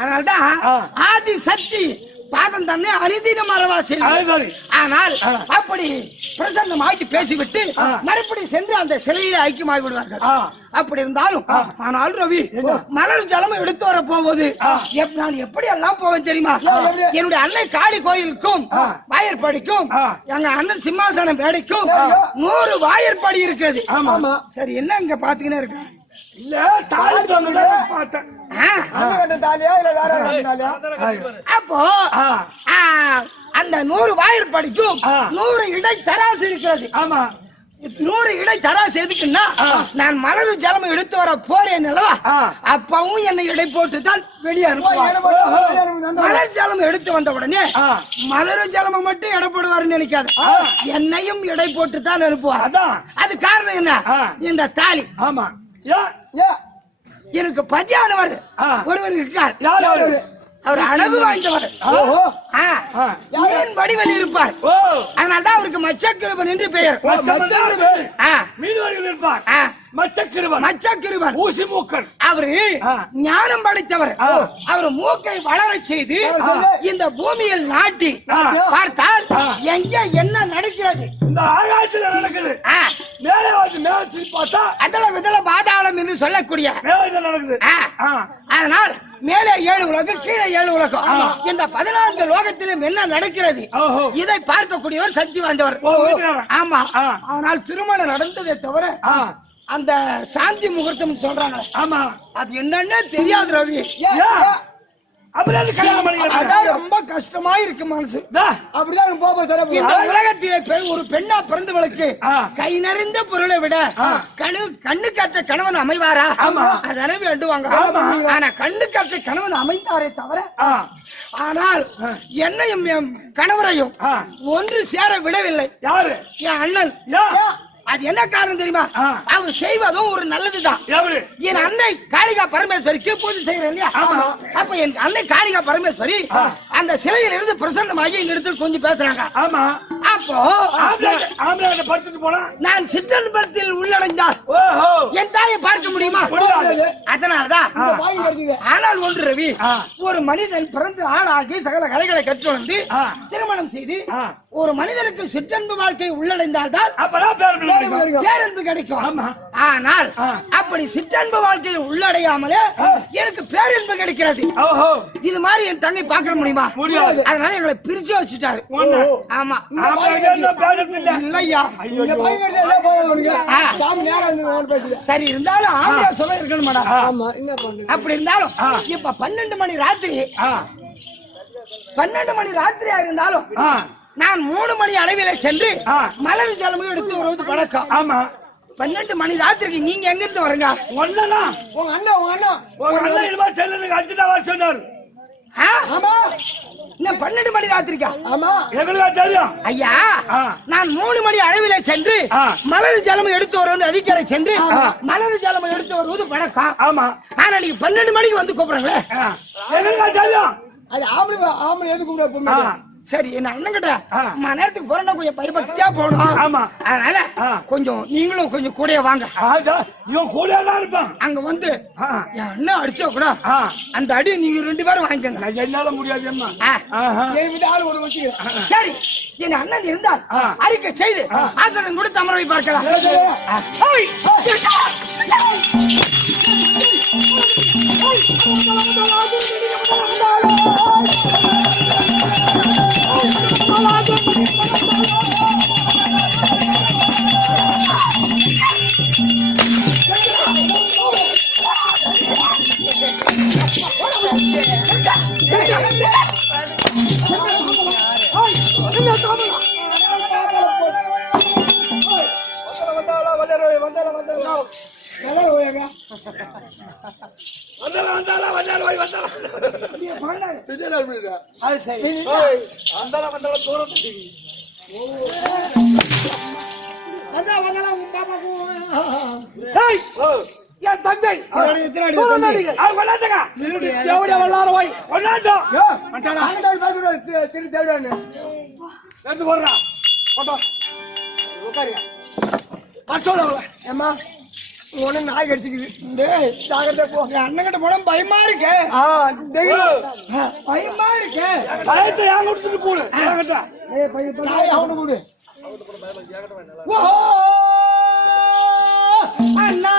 அதனால்தான் ஆதி சக்தி பாதம் தன்னை அரிதினம் மறவாசி. ஆனால் அப்படி பிரசன்னமாக்கி பேசிவிட்டு மறுபடி சென்று அந்த சிலையில ஐக்கியமாகி விடுவார்கள். அப்படி இருந்தாலும் ஆனால் ரவி மலர் ஜலம் எடுத்து வர போவது நான் எப்படி எல்லாம் போவேன் தெரியுமா? என்னுடைய அன்னை காளி கோயிலுக்கும் வாயற்படிக்கும் எங்க அண்ணன் சிம்மாசனம் மேடைக்கும் 100 வாயற்படி இருக்கிறது. சரி, என்ன இங்க பாத்தீங்கன்னா இருக்கு இல்ல தாலி பார்த்தேன். அப்போ அந்த 100 வாயிற்படிக்கும் 100 இடை தராசு இருக்கிறது. ஆமா, 100 இடை தராசு எதுக்குன்னா நான் மலர் ஜலம் எடுத்து வர போறேன் அல்லவா, அப்பவும் என்னை இடை போட்டு தான் வெளியே அனுப்புவார். மலர் ஜலம் எடுத்து வந்த உடனே மலர் ஜலம் மட்டும் இடப்படுவாருன்னு நினைக்காது, என்னையும் இடை போட்டு தான் அனுப்புவார். அது காரணம் என்ன? இந்த தாலி. ஆமா, எனக்கு பதியானவர் ஒருவர் இருக்கார். அவர் அழகு வாய்ந்தவர், மீன் வடிவில் இருப்பார். அதனால்தான் அவருக்கு மச்சக்கிருபன் என்று பெயர். மச்சக்கிருபன் ஊசி மூக்கன். அவரு ஞானம் படைத்தவர். அவர் மூக்கை வளர செய்து இந்த பூமியில் நாட்டி பார்த்தால் எங்க என்ன நடக்கிறது, இந்த ஆகாயத்தில் நடக்குது, மேலே வந்து மேலே பார்த்தா அதல விதல பாதாளம் என்று சொல்லக்கூடிய நடக்குது. அதனால் மேலே 7 உலகம், கீழே 7 உலகம், இந்த 14 லோகத்திலும் என்ன நடக்கிறது இதை பார்க்கக்கூடியவர் சக்தி வாய்ந்தவர். ஆமா, ஆனால் திருமணம் நடந்ததே தவிர அந்த சாந்தி முகூர்த்தம் சொல்றாங்க. ஆமா, அது என்னன்னு தெரியாது ரவி. அதான் ரொம்ப கஷ்டமா இருக்கு மனசு. அப்படிதான் இந்த உலகத்திலே ஒரு பெண்ணா பிறந்தவளுக்கு கை நிறைந்த பொருளை விட கண்ணு கற்ற கணவன் அமைவாரா? அதனை வேண்டுவாங்க. ஆனா கண்ணு கற்ற கணவன் அமைந்தாரே தவிர, ஆனால் என்னையும் என் கணவரையும் ஒன்று சேர விடவில்லை. யாரு? என் அண்ணன். அது என்ன காரணம் தெரியுமா? அவர் செய்வதும் ஒரு நல்லதுதான். என் அன்னை காளிகா பரமேஸ்வரிக்கு பூஜை செய்யறேன் இல்லையா, அப்ப என் அன்னை காளிகா பரமேஸ்வரி அந்த சிலையில இருந்து பிரசன்னமாகி இந்த இடத்துல கொஞ்சம் பேசுறாங்க. அப்போ படுத்துட்டு போனா நான் சிற்றன்பத்தில் உள்ளடைந்தால் என் தாயை பார்க்க முடியுமா? அதனாலதான். ஆனால் ஒன்று ரவி, ஒரு மனிதன் பிறந்து ஆளாகி சகல கலைகளை கற்று வந்து திருமணம் செய்து ஒரு மனிதனுக்கு சிற்றன்பு வாழ்க்கை உள்ளடைந்தால் தான் பேரன்பு கிடைக்கும். ஆனால் அப்படி சிற்றன்பு வாழ்க்கையை உள்ளடையாமலே எனக்கு பேரன்பு கிடைக்கிறது. இது மாதிரி என் தங்கை பார்க்க முடியுமா? அதனால எங்களை பிரிச்சு வச்சுட்டாரு. ஆமா, இல்லையா? சரி, இருந்தாலும் ஆம்பளை சொல்ல இருக்கணும் மேடம். அப்படி இருந்தாலும் இப்ப 12 மணி ராத்திரி 12 மணி ராத்திரியா இருந்தாலும் நான் 3 மணி அளவில சென்று மலர் ஜலமும் எடுத்து வருவது பழக்கம். 12 மணி ராத்திரிக்கு நீங்க எங்க இருந்து வரீங்க? உங்க அண்ணன் சொன்னாரு. இன்னும் 12 மணி ராத்திரிக்கா? ஆமா எங்களுக்கு தெரியும் ஐயா ஆ. நான் 3 மணி அளவிலே சென்று ஆ. மலர் ஜலம் எடுத்து வருவது நதிக்கரை சென்று மலர் ஜலம் எடுத்து வருவது பழக்கம். ஆமா ஆனா நீங்க 12 மணிக்கு வந்து கூப்பிடுறீங்களே. எங்களுக்கு தெரியும் அது ஆம்பளை எதுக்கு கூப்பிட பொண்ணு சரி என்ன அண்ணன் கிட்ட நேரத்துக்கு போறேன்னா கொஞ்சம் பயபக்தியா போகணும். ஆமா. அதனால கொஞ்சம் நீங்களும் கொஞ்சம் கூட வாங்க. இவன் கூட தான் இருப்பான். அங்க வந்து என் அண்ணன் அடிச்சா கூட அந்த அடி நீங்க 2 பேரும் வாங்கிக்கோங்க. என்னால முடியாது அம்மா. ஆள் ஒரு வச்சுக்கிறேன். சரி என் அண்ணன் இருந்தால் அறிக்கை செய்து ஆசனம் கூட அமரவை பார்க்கலாம். அது சரி என் தங்கை ஏமா உன நாய் கடிச்சுக்குது. ஜாகிரதை போ. அண்ணன் கிட்ட போன பயமா இருக்கு. பயமா இருக்கு. பயத்தை ஏன் கொடுத்துட்டு போடு. அவனு கூடு. அண்ணா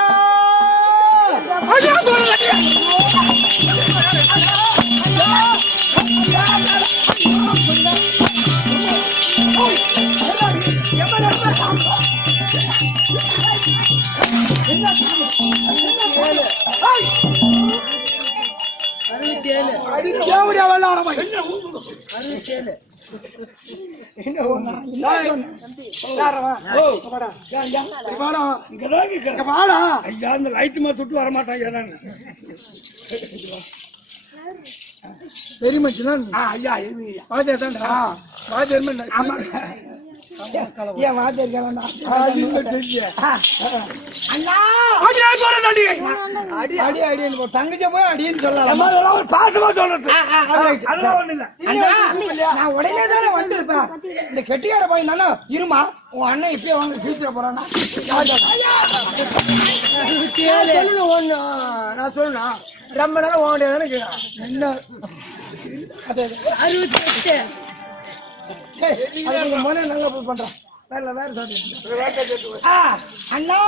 தொட்டு வர மாட்டாங்க. பெரிய மனுஷன் ஐயா ஏன் வாத்தியார் அடி அடி அடின்னு தங்கச்ச போய் அடின்னு சொல்லலாம். பாசமா சொல்றது நான் உடனே தானே வந்திருப்பேன். இந்த கெட்டியார போய் தானே இருமா உன் அண்ணன் இப்பயே வந்து பேசிட போறானா. ஒண்ணு நான் சொல்லணும் ரொம்ப நேரம் ஓடியா தானே என்ன 68 நல்லா போய் பண்றான். அண்ணா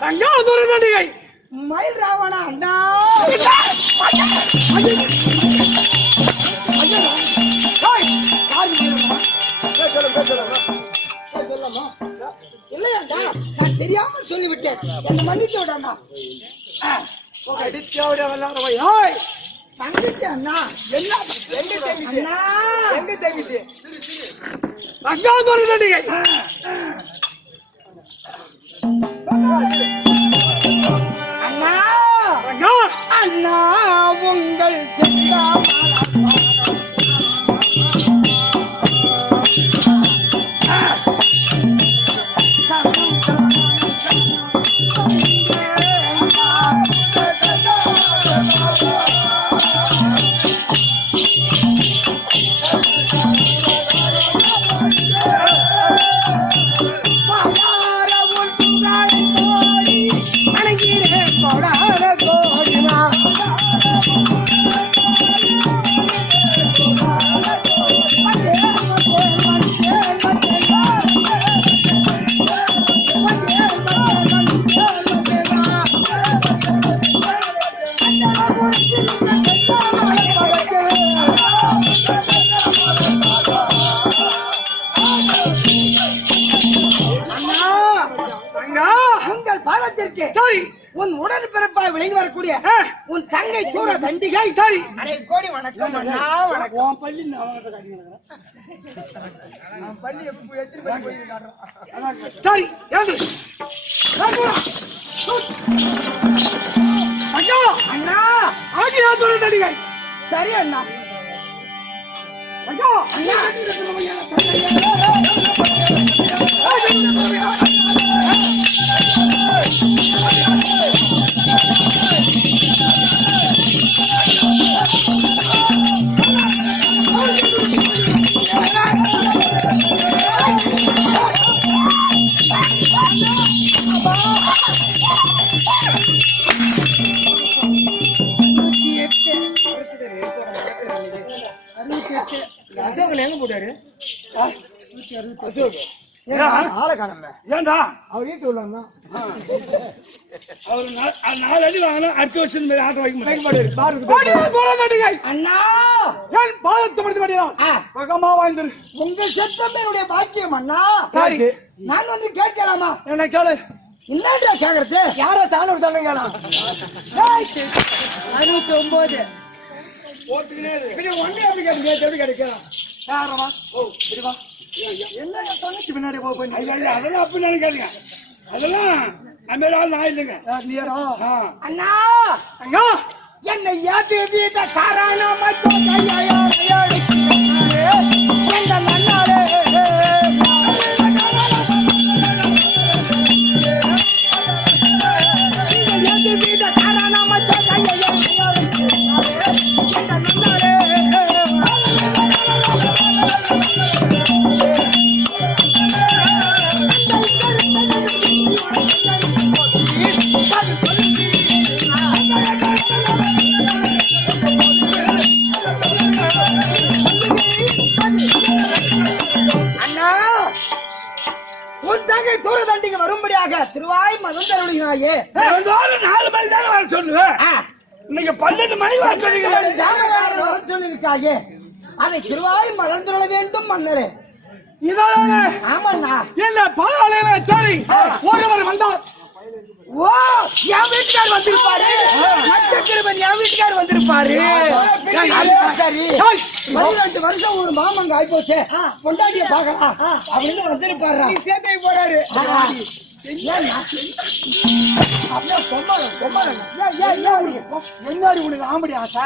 தங்கா தூரம் நடிகை மயில் ராவணா அண்ணா இல்லையாண்டா நான் தெரியாமல் சொல்லிவிட்டேன். என்ன மன்னிச்சு விடாண்டா. தங்கச்சி அண்ணா என்ன அண்ணா எங்க தங்கச்சி தங்கா தூரம் நடிகை அண்ணா அண்ணா உங்கள் செந்தா உன் உடன் பிறப்பாய் விளங்கி வரக்கூடிய உன் தங்கை தூர தண்டிகை அரை கோடி வணக்கம் அண்ணா வணக்கம். பள்ளி எப்படி எத்தனை பேர் போயிருக்காங்க அண்ணா ஆகியா தூர தண்டிகை. சரி அண்ணா எங்க போட்டாரு ஆளை காணல. ஏன்டா அவர் வீட்டு உள்ளவங்க அவரு 4 அடி வாங்கினா அடுத்த வருஷம் மாதிரி ஆட்டம் வைக்க மாட்டாரு. அண்ணா என் பாதத்தை படுத்து மாட்டேன். பகமா வாய்ந்திரு. உங்க செத்தம் என்னுடைய பாக்கியம் அண்ணா. சரி. நான் வந்து கேட்கலாமா? என்ன கேளு. என்னடா கேக்குறது? யாரோ சாணூர் சொன்னீங்க. 69 போட்டுக்கினே இரு. இது ஒண்ணே எப்படி கேட்க எப்படி கிடைக்கலாம்? யாரமா? ஓ, சரிவா. என்ன தங்கச்சி பின்னாடி போய் ஐயா, அதெல்லாம் அப்படி நினைக்காதீங்க. அதெல்லாம் நம்ம ஆள் நான் இல்லைங்க. நீரா? அண்ணா அங்க என்னை ஏது வீத காரணமா தோகையா இந்த மண்ணாலே ஏது வீத காரணமா தோகையா இந்த மண்ணாலே அண்ணா உன்தங்கை தூர தண்டிக்கு வரும்படியாக திருவாய் மருந்தருளினாயே தினந்தோறும் 4 மணி தானே வர சொல்லுவேன். இன்னைக்கு 12 மணி வர சொல்லுங்க. சொல்லிருக்காயே அதை திருவாய் மறந்துட வேண்டும் மன்னரே. இதானே ஆமாண்ணா. என்ன பாதாளையில தேடி ஒருவர் வந்தார். ஓ என் வீட்டுக்கார் வந்திருப்பாரு. நட்சத்திரவன் என் வீட்டுக்கார் வந்திருப்பாரு. சரி 12 வருஷம் ஒரு மாமங்க ஆயிப்போச்சு. பொண்டாட்டிய பாக்கலாம் அப்படின்னு வந்திருப்பாரு. சேத்தை போறாரு. என்னடி உனக்கு ஆம்படி ஆசை?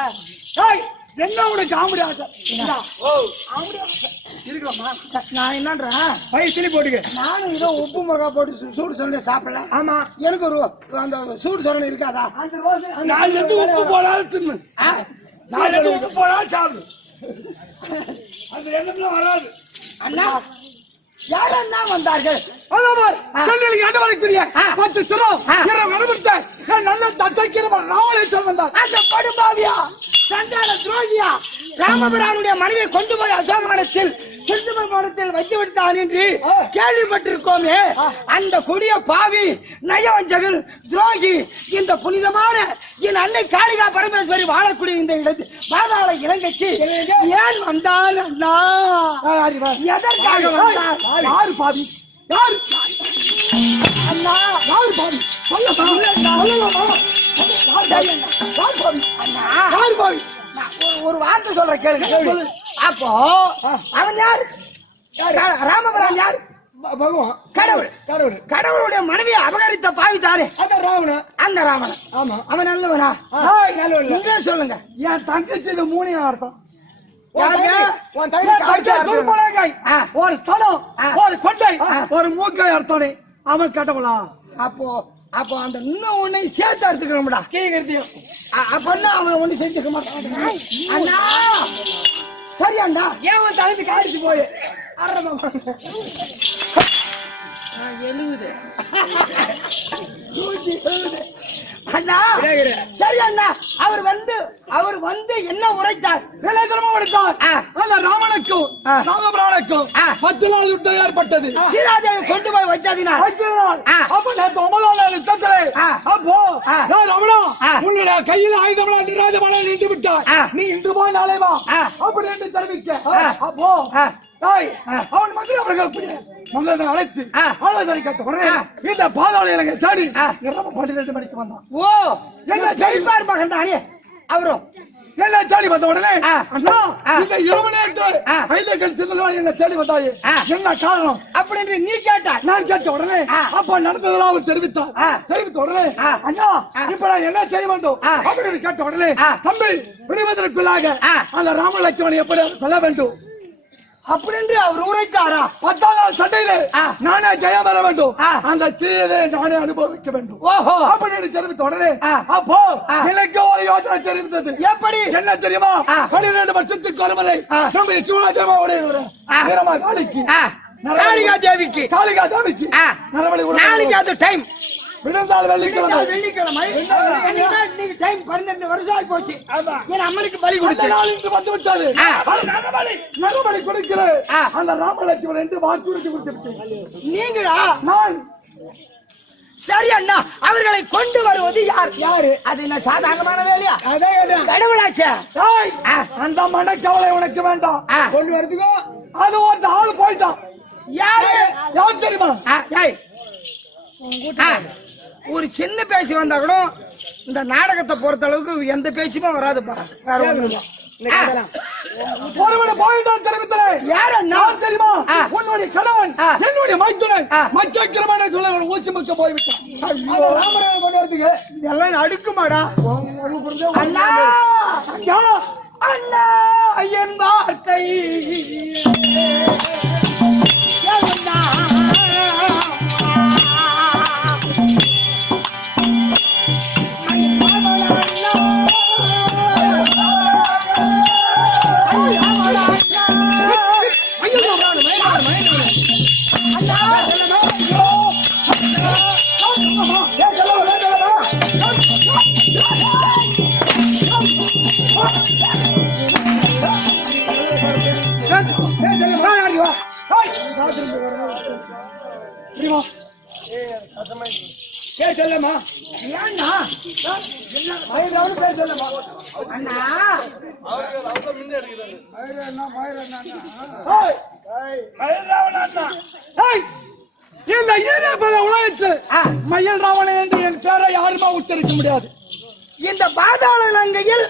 என்ன உனக்கு ஆம்படி ஆசை? இருக்கலாமா? நான் என்னன்றேன் சிலி போட்டுக்க. நானும் ஏதோ உப்பு மிளகா போட்டு சூடு சொல்லி சாப்பிடல. ஆமா, எனக்கு ஒரு அந்த சூடு சொல்லணும் இருக்காதா? நாலு எது உப்பு போடாலும் தின்னு. 4 எது உப்பு போடாலும் சாப்பிடு. அந்த எண்ணத்துல வராது. அண்ணா யாரெல்லாம் வந்தார்கள்? நல்ல தத்தைக்கிற ராமலேஸ்வரன் வந்தார். அந்த படுபாவியா சண்டால துரோகியா ராமபிரானுடைய மனைவியை கொண்டு போய் அசோகவனத்தில் சிந்துமரத்தில் வைத்து விட்டான் என்று கேள்விப்பட்டிருக்கோமே. அந்த கொடிய பாவி நயவஞ்சகன் துரோகி இந்த புனிதமான என் அன்னை காளிகா பரமேஸ்வரி வாழக்கூடிய இந்த இடத்தில் பாதாள இலங்கைக்கு ஏன் வந்தான் அண்ணா? எதற்காக வந்தான்? யாரு பாவி? யாரு அண்ணா யாரு பாவி? ஒரு வார்த்தை சொல்ற கேளுங்க. அப்போ அவன் யாரு? ராமபிரான் யாரு? பகவான் கடவுள். கடவுள். கடவுளுடைய மனைவியை அபகரித்த பாவித்தாரே அந்த ராவண. அந்த ராமன். ஆமா. அவன் நல்லவனா? நல்லவன். நீங்களே சொல்லுங்க. என் தங்கச்சி இது 3 அர்த்தம். யாருங்க? உன் தங்கச்சி குருமலங்காய். ஒரு ஸ்தலம், ஒரு கொண்டை, ஒரு மூக்கை அர்த்தம். அவன் கடவுளா? அப்போ அந்த இன்னும் ஒன்னை சேர்த்து அறுத்துக்கணும்டா. கேக்குறதையும் அப்பன்னா அவன் ஒண்ணு செஞ்சுக்க மாட்டான். அண்ணா சரி அண்ணா. ஏன் உன் தங்கச்சி காடிச்சு போய் அண்ணா சரி அண்ணா. அவர் வந்து என்ன உரைத்தார்? அந்த ராமனுக்கும் ராமபிரானுக்கும் 10 நாள் யுத்தம் ஏற்பட்டது. சீதாதேவி கொண்டு போய் வச்சதினால் அப்ப நேற்று 9ஆம் நாள் யுத்தத்திலே அப்போ ரமணா உன்னுடைய கையில் ஆயுதம் நிராஜமான நின்று விட்டார். நீ இன்று போய் நாளை வா அப்படி என்று தெரிவிக்க அப்போ அவன் மந்திரி அவர்கள் மங்களத்தை அழைத்து ஆலோசனை கேட்ட உடனே இந்த பாதாள இலங்கை தேடி 12 மணிக்கு வந்தான். ஓ என்ன தெரிப்பார் மகன் தானே அவரும் என்ன தேடி வந்த உடனே அண்ணா இந்த 5 திருநாள் என்ன தேடி வந்தாயே என்ன காரணம் அப்படின்னு நீ கேட்டாய். நான் கேட்ட உடனே அப்ப நடந்ததெல்லாம் அவர் தெரிவித்தார். தெரிவித்த உடனே அண்ணா இப்ப நான் என்ன செய்ய வேண்டும் அப்படின்னு கேட்ட உடனே தம்பி விடுவதற்குள்ளாக அந்த ராமலட்சுமணி எப்படி கொல்ல வேண்டும் அப்படின்னு அவர் உரைத்தாரா? 10ஆம் நாள் சண்டையிலே நானே ஜெயம் பெற வேண்டும், ஆ. அந்த சீதை நானே அனுபவிக்க வேண்டும் ஓஹோ, அப்படின்னு தெரிவித்த உடனே ஆ. அப்போ எனக்கு ஒரு யோசனை தெரிவித்தது. எப்படி? என்ன தெரியுமா? ஆ. 12 வருஷத்துக்கு ஒரு முறை ஆ. நம்ம சூழாஜமாவுடைய வீரமா காளிக்கு காளிகா தேவிக்கு காளிகா தேவிக்கு ஆ. நரபலி நாளைக்கு அது டைம் விடுந்தால் வெள்ளிக்கிழமை வெள்ளிக்கிழமை. இன்னைக்கு டைம் 12 வருஷம் ஆகி போச்சு. என் அம்மனுக்கு பலி அந்த கொடுத்து நாள் இன்று வந்து விட்டது. ஆ. நரபலி கொடுக்கிற ஆ. அந்த ராமலட்சுமணன் என்று வாக்குறுதி கொடுத்து விட்டேன். நீங்களா? நான் சரி அண்ணா, அவர்களை கொண்டு வருவது யார்? யாரு? அது என்ன சாதாரணமான வேலையா? கடவுளாச்சே. ஏய், அந்த மனக்கவலை உனக்கு வேண்டாம். ஆ. கொண்டு வரதுக்கோ அது ஒரு ஆள் போயிட்டான். யாரு? யார் தெரியுமா? ஏய். ஆ, ஒரு சின்ன பேச்சு வந்தா கூட இந்த நாடகத்தை பொறுத்த அளவுக்கு எந்த பேச்சுமே வராதுப்பா. வேற ஒண்ணும் இல்ல. ஒருவனை போயிட்டான் தெரிவித்தேன். யார் அண்ணா? யார் தெரியுமா? ஆ. உன்னுடைய கணவன், ஆ. என்னுடைய மைத்துனன், ஆ. மச்சக்கிரமனை சொல்ல ஊசி முக்க போய்விட்டான். ஐயோ, ராமரை கொண்டு வரதுக்கு இதெல்லாம் அடுக்குமாடா? அண்ணா, ஐயா, அண்ணா, என் வார்த்தை கேளுண்ணா. சொல்லமா ஏன்னா அண்ணா இந்த ஈரப்பத உலகத்தில் மயில் ராவணன் என்று என் பேரை யாருமா உச்சரிக்க முடியாது. இந்த பாதாள லங்கையில்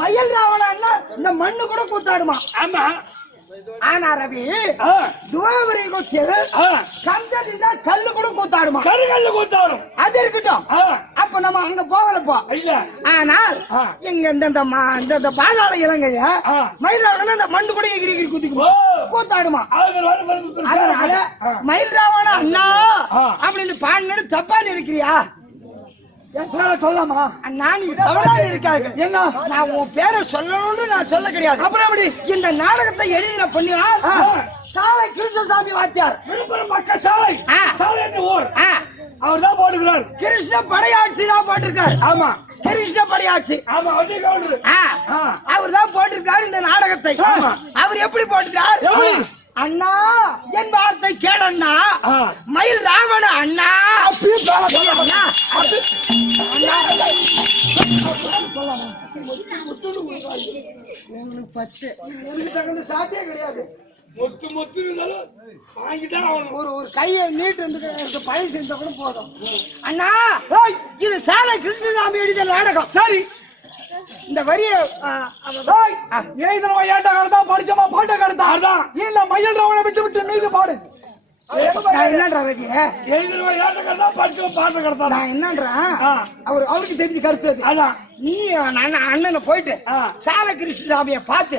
மயில் ராவணன்னா இந்த மண்ணு கூட கூத்தாடுமா? ஆமா. ஆனா ரவி, துவாபரி குத்தில் கந்தா கல்லு கூட கூத்தாடுமா? கருகல்ல கூத்தாடும். அது இருக்கட்டும். அப்ப நம்ம அங்க போகலப்பா. இல்ல. ஆனால் இங்க இந்த பாதாள இலங்கைய மயில் ராவணன் இந்த மண்ணு கூட எகிரி எகிரி கூத்தாடுமா? அதனால மயில் ராவண அண்ணா அப்படின்னு பாடினு தப்பா இருக்கிறியா? என் பேரை சொல்லாமா? அண்ணா, நீ தவறா இருக்காங்க. என்ன? நான் உன் பேரை சொல்லணும்னு நான் சொல்ல கிடையாது. அப்புறம் எப்படி இந்த நாடகத்தை எழுதின பொன்னியார் சாலை கிருஷ்ணசாமி வாத்தியார், விழுப்புரம் மக்கள் சாலை சாலை ஊர், ஆ, அவர் தான் போட்டுக்கிறார். கிருஷ்ண படையாட்சி தான் போட்டிருக்காரு. ஆமா, கிருஷ்ண படையாட்சி. ஆமா, வண்டி கவுண்டர். அவர் தான் போட்டிருக்காரு இந்த நாடகத்தை. அவர் எப்படி போட்டிருக்கார்? அண்ணா, என் வார்த்தை கேளண்ணா, மயில் ராவண அண்ணா. சாப்பிட்டே கிடையாது. மொத்து மொத்து வாங்கிதான் ஒரு கையை நீட்டு பழி செஞ்ச கூட போதும். அண்ணா, இது சாலை கிருஷ்ணசாமி எழுதிய நாடகம். சரி, இந்த வரிய எழுதினவன் ஏட்ட கருத்தா, படிச்சமா பாட்ட கருத்தா. இல்ல மயில் ராவணனை விட்டு விட்டு மீது பாடு. நான் என்னன்றா ரவி, நான் என்னன்றேன், அவருக்கு தெரிஞ்ச கருத்து அது. நீ அண்ணனை போயிட்டு சாலை கிருஷ்ணசாமிய பார்த்து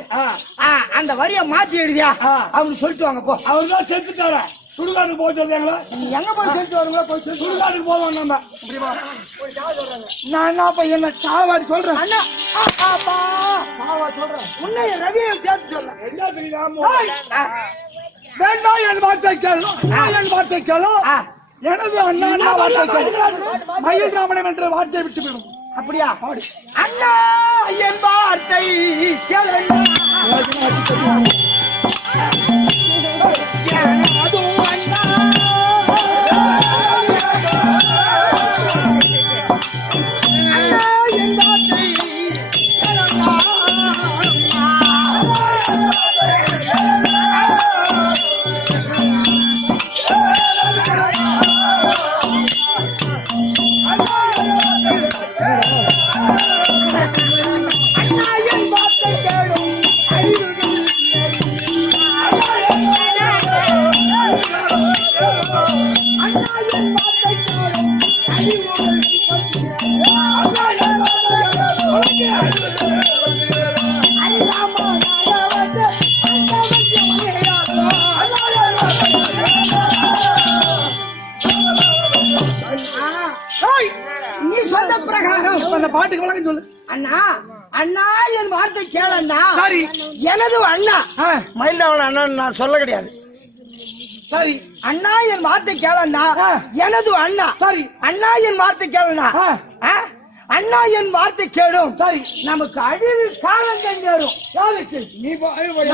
அந்த வரிய மாற்றி எழுதியா அப்படின்னு சொல்லிட்டு வாங்க போ. அவர் தான் செத்துட்டார. சுடுகாட்டுக்கு போய் சொல்றாங்களா? எங்க போய் செலுத்து வருங்களா? போய் சுடுகாட்டுக்கு போவோம் நம்ம. நான் என்ன சாவாடி சொல்றேன். அண்ணா, சொல்றேன் உன்னை ரவியை சேர்த்து சொல்றேன். என்ன தெரியாம வேண்டாம், என் வார்த்தை கேளும், என் வார்த்தை கேளும். எனது அண்ணா அண்ணா வார்த்தை கேளும். மயில் ராமணன் என்ற வார்த்தையை விட்டு விடும். அப்படியா? அண்ணா, என் வார்த்தை கேளுங்க. அதுவும் அண்ணா, அண்ணா, என் வார்த்தை கேளுங்க. அண்ணா, ஏய், நீ சொன்ன பிரகாரம் இப்ப அந்த பாட்டுக்கு விளக்கம் சொல்லு. அண்ணா அண்ணா என் வார்த்தை கேளண்ணா. சரி. எனது அண்ணா மயிலாவள அண்ணன் நான் சொல்ல கிடையாது. சரி அண்ணா என் வார்த்தை கேளண்ணா. எனது அண்ணா. சரி. அண்ணா என் வார்த்தை கேளண்ணா. அண்ணா என் வார்த்தை கேடும். சரி. நமக்கு அழிவு காலம் தந்தேரும். யாருக்கு? நீ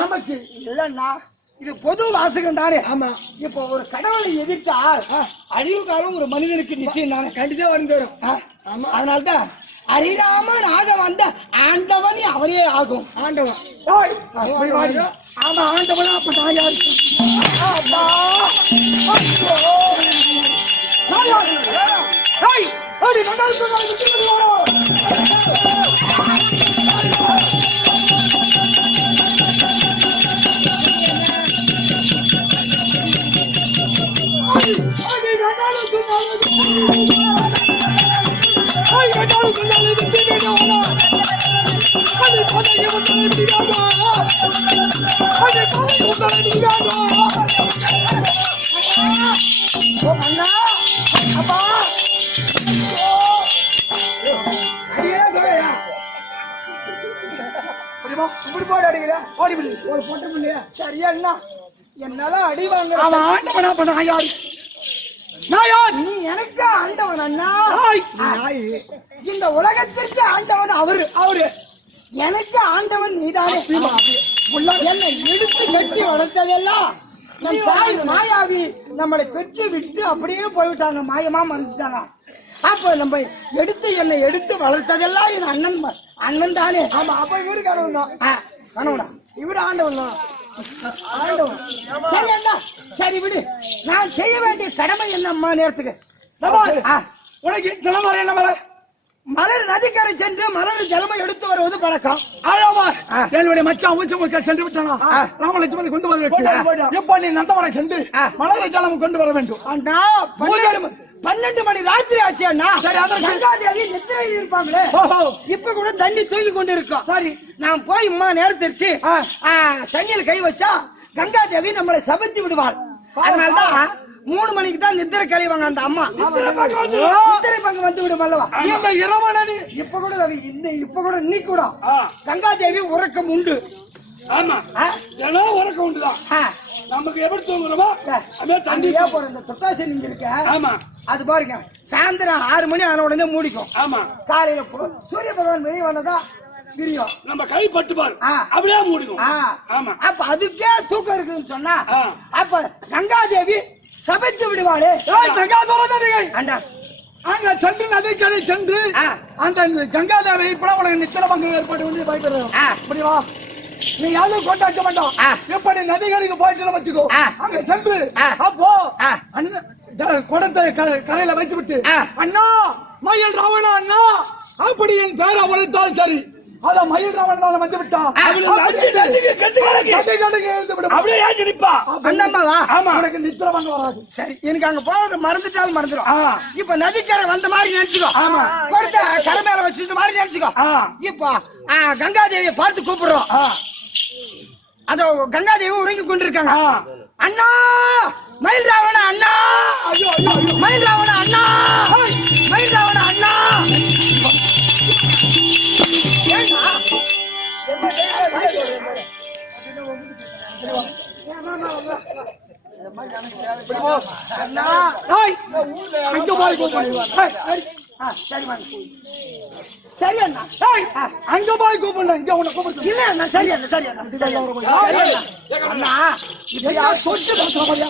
நமக்கு இல்லண்ணா, இது பொது வாசகம் தானே. ஆமா. இப்போ ஒரு கடவுளை எதிர்த்தால் அழிவு காலம் ஒரு மனிதனுக்கு நிச்சயம் தானே, கண்டிப்பா வந்து வரும். அதனால்தான் அரிராமன் ஆக வந்த ஆண்டவன் அவரே ஆகும். ஆண்டவன். ஏய், அப்படி வாடி. ஆமா, ஆண்டவனா அப்ப நான் யாரு? அப்பா. நான் யாரு? ஏய், அடி நடால் சொன்னா விட்டு விடுவா. அடி நடால் சொன்னா ஐ நடால் சொன்னா விட்டு விடுவா. அடி பதவி வந்து விடுவா. அடி பதவி வந்து விடுவா. ஓ அண்ணா, அப்பா. அடியே சொல்லையா. அப்படிமா, இப்படி போய் அடிக்கிற. ஓடி விடு. ஒரு போட்டு பிள்ளையா. சரி அண்ணா, என்னால அடி வாங்குற. அவன் ஆண்டவனா பண்ண யாரு? நான் யார்? நீ எனக்கு ஆண்டவன் அண்ணா. ஆய். இந்த உலகத்திற்கு ஆண்டவன் அவரு. எனக்கு ஆண்டவன் நீதானே. என்னை இழுத்து கட்டி வளர்த்ததெல்லாம் நம் தாய் மாயாவி நம்மளை பெற்று விட்டு அப்படியே போய்விட்டாங்க, மாயமா மறைஞ்சிட்டாங்க. அப்ப நம்ம என்னை எடுத்து வளர்த்ததெல்லாம் என் அண்ணன் தானே. ஆமா, அப்ப இவரு கணவன் தான். கணவனா? இவரு ஆண்டவன் தான். ஆண்டவன். சரி அண்ணா, சரி விடு. நான் செய்ய வேண்டிய கடமை என்னம்மா நேரத்துக்கு? சவால். உனக்கு நிலமறை என்ன வேலை? மலர் நதிக்கரை சென்று மலர் ஜலமை எடுத்து வருவது பழக்கம். ஆழமா என்னுடைய மச்சான் ஊசமுக்க சென்று விட்டானா? ராமலட்சுமணி கொண்டு வருவதற்கு எப்ப நீ நந்தவனை சென்று மலர் ஜலம் கொண்டு வர வேண்டும். அண்ணா 12 மணி ராத்திரி ஆச்சு அண்ணா. சரி, அதற்கு கங்காதேவி நித்திரையில் இருப்பாங்களே. இப்ப கூட தண்ணி தூக்கி கொண்டு இருக்கோம். சரி, நான் போய் நேரத்திற்கு தண்ணியில் கை வச்சா கங்காதேவி நம்மளை சபித்து விடுவாள். அதனால்தான் 3 மணிக்கு தான் நித்திரை கழிவாங்க அந்த அம்மா. நித்திரை பங்கு வந்து விடும் அல்லவா? இந்த இரவணி இப்ப கூட ரவி, இப்ப கூட இன்னைக்கு கூட கங்காதேவி உறக்கம் உண்டு. ஆமா, தினம் உறக்கம் உண்டுதான். நமக்கு எப்படி தூங்குறோமோ அதே தண்ணி போற இந்த தொட்டாசி நீங்க இருக்க. ஆமா, அது பாருங்க, சாயந்தரம் 6 மணி ஆன உடனே மூடிக்கும். ஆமா, காலையில சூரிய பகவான் வெளியே வந்ததா தெரியும். நம்ம கை பட்டு பாரு அப்படியே மூடிக்கும். ஆமா, அப்ப அதுக்கே தூக்கம் இருக்குன்னு சொன்னா அப்ப கங்காதேவி சபைத்து விடுவாளே. அண்டா அங்க சென்று நதிக்கரை சென்று அந்த கங்காதேவி இப்ப உனக்கு நித்திர பங்கு ஏற்பாடு பண்ணி பயப்படுறோம். இப்படி வா, நீ யாரும் கொண்டாக்க வேண்டாம். எப்படி நதிகரைக்கு போயிட்டு வச்சுக்கோ. அங்க சென்று அப்போ குடத்தை கரையில வைத்து விட்டு அண்ணா மயில் ராவணா அண்ணா அப்படி என் பேரை உரைத்தால் சரி. அத மயில் ராவணன் தான் வந்து விட்டான். உனக்கு நித்திர பங்கு வராது. சரி, எனக்கு அங்க போக மறந்துட்டாலும் மறந்துடும். இப்ப நதிக்கரை வந்த மாதிரி நினைச்சுக்கோ. கொடுத்த கரை மேல வச்சுட்டு மாதிரி நினைச்சுக்கோ. இப்போ கங்காதேவியை பார்த்து கூப்பிடுறோம். அதோ கங்காதேவி உறங்கி கொண்டிருக்காங்க. அண்ணா மயில் ராவணா அண்ணா, மயில் ராவணா அண்ணா, மயில் ராவணா அண்ணா. அங்க போய் சரி அண்ணா, அங்க போய் கூப்பிடல, இங்க உன்னை கூப்பிட்டு இல்ல அண்ணா. சரி அண்ணா, சரி அண்ணா, அண்ணா இதையா சொட்டு பார்த்தாமையா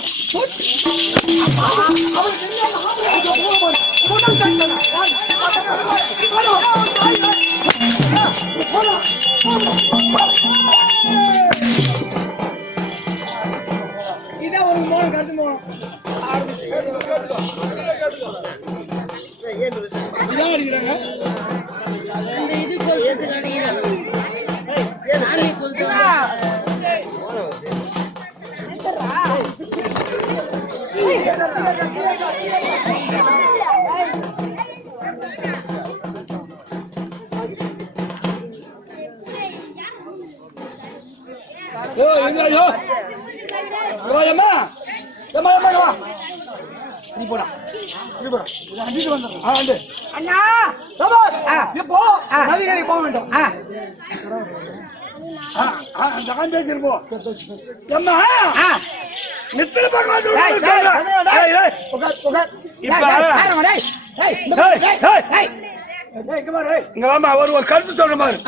இதான் ஒரு மோகம் கருத்து மோகம் அடிக்கிறாங்க. நீ போடா. அண்ணா இப்போ நதிகரை போக வேண்டும். பேசிருப்போம் ஏம்மா நித்திர பகவான் ஒரு கருத்து சொல்ற மாதிரி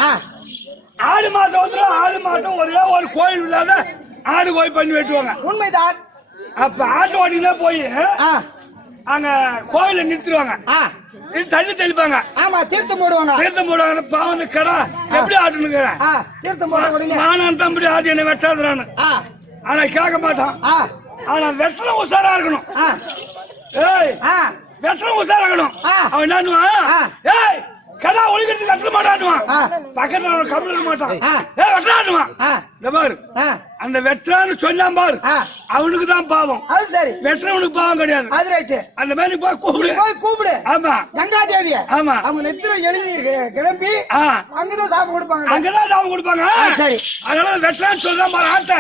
ஆடு மாசம் வந்துடும். ஆடு மாசம் ஒரே ஒரு கோயில் இல்லாத ஆடு கோயில் பண்ணி வெட்டுவாங்க. உண்மைதான். அப்ப ஆட்டு ஓட்டினா போய் அங்க கோயில நிறுத்திடுவாங்க. தண்ணி தெளிப்பாங்க. ஆமா, தீர்த்தம் போடுவாங்க. தீர்த்தம் போடுவாங்க. பாவம் கடை எப்படி ஆட்டுனுங்க தீர்த்தம் போட நானும் தம்பி ஆட்டு என்ன வெட்டாதுறான்னு. ஆனா கேட்க மாட்டான். ஆனா வெட்டணும் உசாரா இருக்கணும். ஏய் வெட்டணும் உசாரா இருக்கணும். அவன் என்னன்னுவான், ஏய் கடா ஒழிக்கிறதுக்கு கட்டல மாட்டானுவான். பக்கத்துல ஒரு கம்பி இருக்க மாட்டான். ஏய் வெட்டானுவான். இந்த பாரு அந்த வெட்டான்னு சொன்னான் பாரு, அவனுக்கு தான் பாவம். அது சரி, வெட்டவனுக்கு பாவம் கிடையாது. அது ரைட்டு. அந்த மாதிரி போய் கூப்பிடு, போய் கூப்பிடு. ஆமா, கங்கா தேவிய. ஆமா, அவங்க நெத்திர எழுதி கிளம்பி அங்கதான் சாப்பிட கொடுப்பாங்க. அங்கதான் சாப்பிட கொடுப்பாங்க. சரி, அதனால வெட்டான்னு சொல்றான் பாரு ஆட்ட,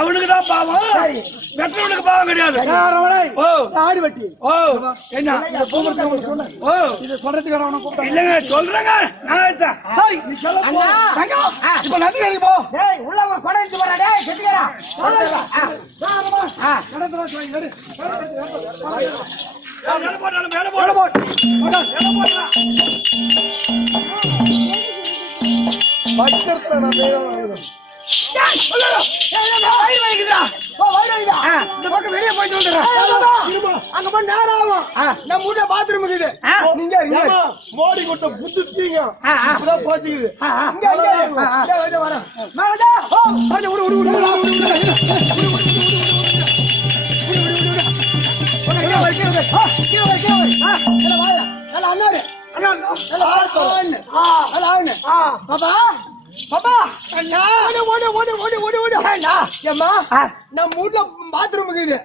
அவனுக்கு தான் பாவம். சரி, வெட்டவனுக்கு பாவம் கிடையாது. ஓ ஆடு வெட்டி. ஓ என்ன ஓ இது சொல்றதுக்கு இல்லங்க சொல்றேங்க. இப்ப நதிகரை போ. உள்ள ஒரு கொடை எடுத்து போறா. டேய் செத்துக்கறா. இந்த பக்கம் வெளியே போயிட்டு வந்துடுறேன். அங்க போய் நேரம் ஆகும். நம்ம வீட்டுல பாத்ரூம் இருக்குது. நீங்க மோடி கொட்ட புத்துட்டீங்க. இப்பதான் போச்சுக்குது. நம்ம வீட்டுல பாத்ரூம் இருக்குது.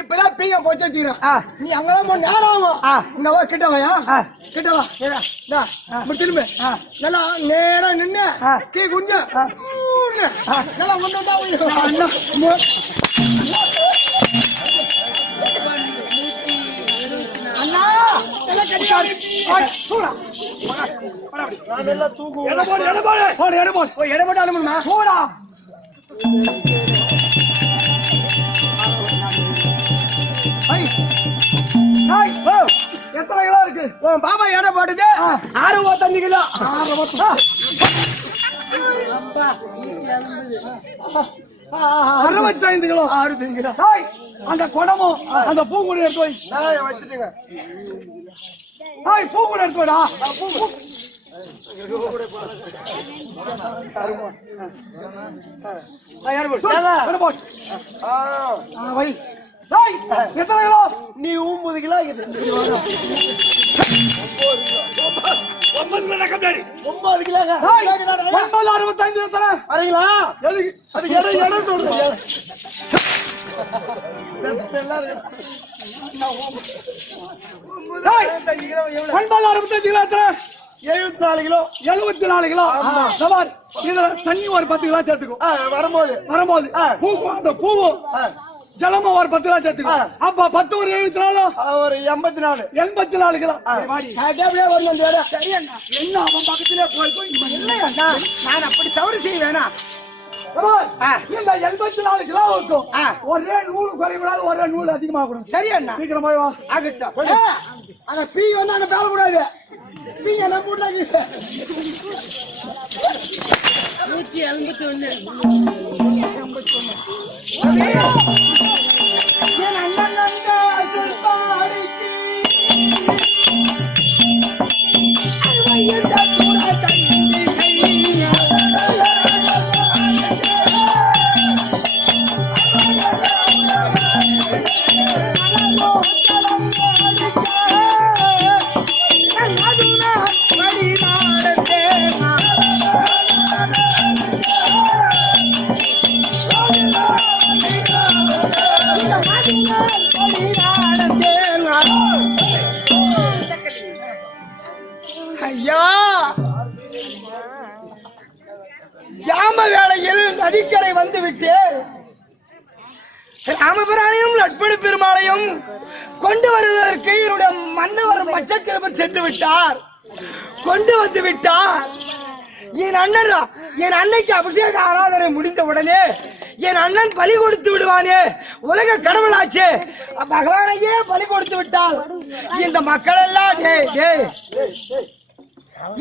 இப்பதான் பீங்க போச்சு வச்சுக்கிறேன். நீ அங்கதான் நேரம் ஆகும். இந்த வா கிட்ட வாயா, கிட்ட வா. திரும்ப நல்லா நேரம் நின்று கீ குஞ்சு நல்லா ஒண்ணுண்டா அண்ணா எத்தனை கிலோ இருக்கு பாபா? எடை போட்டுது 65 கிலோ. 65 கிலோ. 65 கிலோ. அந்த குடமும் அந்த பூங்குடி எடுத்து போய் வச்சுட்டுங்க. பூங்குடி எடுத்து போடா. எத்தனை கிலோ? நீ 9 கிலோ. 9 கிலோ. 65 வரீங்களா? அது இடம் சொல்றேன். 65 கிலோ. 74 கிலோ. 74 கிலோ. இதுல தண்ணி ஒரு 10 கிலோ சேர்த்துக்கும். வரும்போது அந்த பூவும் ஜலமும் ஒரு 10 கிலோ சேர்த்துக்கும். அப்ப 10 ஒரு 74 ஒரு 84 கிலோ. என்ன அவன் பக்கத்திலே போய் இல்லையா? நான் அப்படி தவறு செய்வேனா? இந்த 84 கிலோவுக்கும் ஒரே நூல் குறைவிடாது, ஒரே நூல் அதிகமாக கூடாது. சரி அண்ணா, சீக்கிரம் போய் வா. அந்த பீ வந்து அங்க பேச கூடாது. பீங்க நம்ம வீட்டுல 181. ஐயா, ஜாம வேளையில் நதிக்கரை வந்து விட்டு ராமபிரானையும் லட்சுமண பெருமாளையும் கொண்டு வருவதற்கு என்னுடைய மன்னவர் பச்சைக்கிழமை சென்று விட்டார். கொண்டு வந்து விட்டார். என் அன்னைக்கு அபிஷேக ஆராதனை முடிந்த உடனே என் அண்ணன் பலி கொடுத்து விடுவானே, உலக கடவுளாச்சே, பகவானையே பலி கொடுத்து விட்டால் இந்த மக்கள் எல்லாம்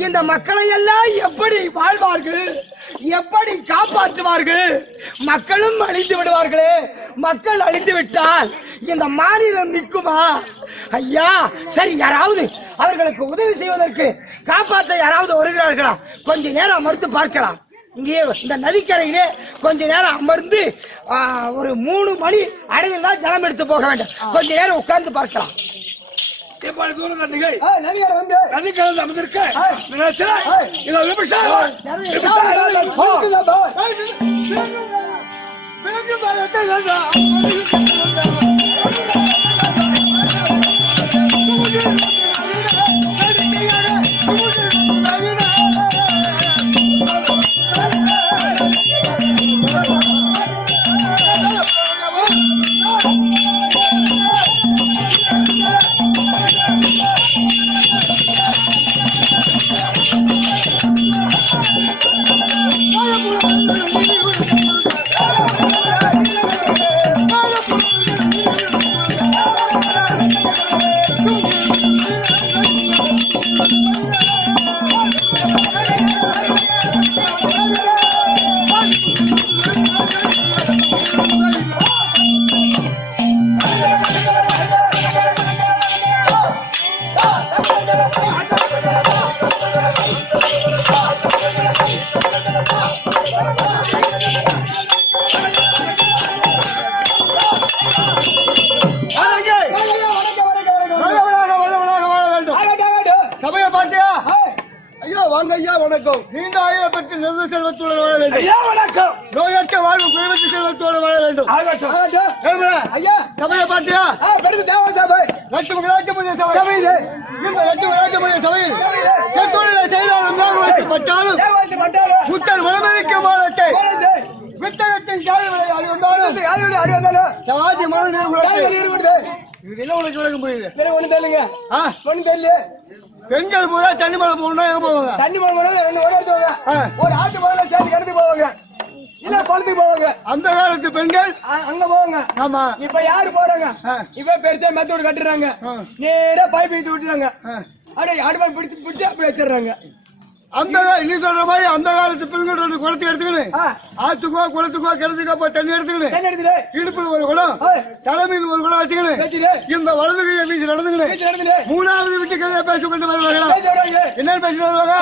இந்த மக்களை எல்லாம் எப்படி வாழ்வார்கள், எப்படி காப்பாற்றுவார்கள்? மக்களும் அழிந்து விடுவார்களே. மக்கள் அழிந்து விட்டால் இந்த மாநிலம் நிற்குமா? ஐயா, சரி, யாராவது அவர்களுக்கு உதவி செய்வதற்கு காப்பாற்ற யாராவது வருகிறார்களா? கொஞ்ச நேரம் அமர்ந்து பார்க்கலாம். இங்கே இந்த நதிக்கரையிலே கொஞ்ச நேரம் அமர்ந்து ஒரு 3 மணி அடையில் தான் ஜலம் எடுத்து போக வேண்டும். கொஞ்ச நேரம் உட்கார்ந்து பார்க்கலாம். நதிக்கரை அமர்ந்திருக்க வணக்கம். நீண்ட ஆயுள பெற்று நிறுவ செல்வத்தோடு வாழ வேண்டும். ஐயா வணக்கம். நோயற்ற வாழ்வு குறைவற்ற செல்வத்தோடு வாழ வேண்டும். ஐயா, சபையை பார்த்தியா? லட்சுமி சபையில் இந்த லட்சுமி சபையில் எத்தொழிலை செய்தாலும் வைக்கப்பட்டாலும் புத்தர் மனமறிக்க மாவட்டத்தை வித்தகத்தின் காலங்களை அறிவந்தாலும் ஜாதி மன நீர் இதெல்லாம் உனக்கு விளக்க முடியுது. ஒண்ணு தெரியல. பெண்கள் போதா தண்ணி மலை போகணும், எங்க போவாங்க? தண்ணி மலை போனா 2 வரை எடுத்துவாங்க. ஒரு ஆட்டு மலை சேர்த்து கடத்தி போவாங்க, இல்ல குளத்துக்கு போவாங்க. அந்த காலத்து பெண்கள் அங்க போவாங்க. ஆமா. இப்ப யாரு போறாங்க? இப்ப பெருசா மெத்தோடு கட்டுறாங்க, நேரா பைப் எடுத்து விட்டுறாங்க, அப்படியே ஆடுபாடு பிடிச்சு அப்படி வச்சிடுறாங்க. அந்த நீ சொல்ற மாதிரி அந்த காலத்து பெண்கள் குளத்தை எடுத்துக்கணும், ஆத்துக்கோ குளத்துக்கோ கிணத்துக்கோ போய் தண்ணி எடுத்துக்கணும், இடுப்புல ஒரு குளம், தலைமையில் ஒரு குளம் வச்சுக்கணும், இந்த வலது கையை வீச்சு நடந்துக்கணும். 3வது வீட்டு கதையை பேச கொண்டு வருவாங்களா? என்ன பேசிட்டு வருவாங்க?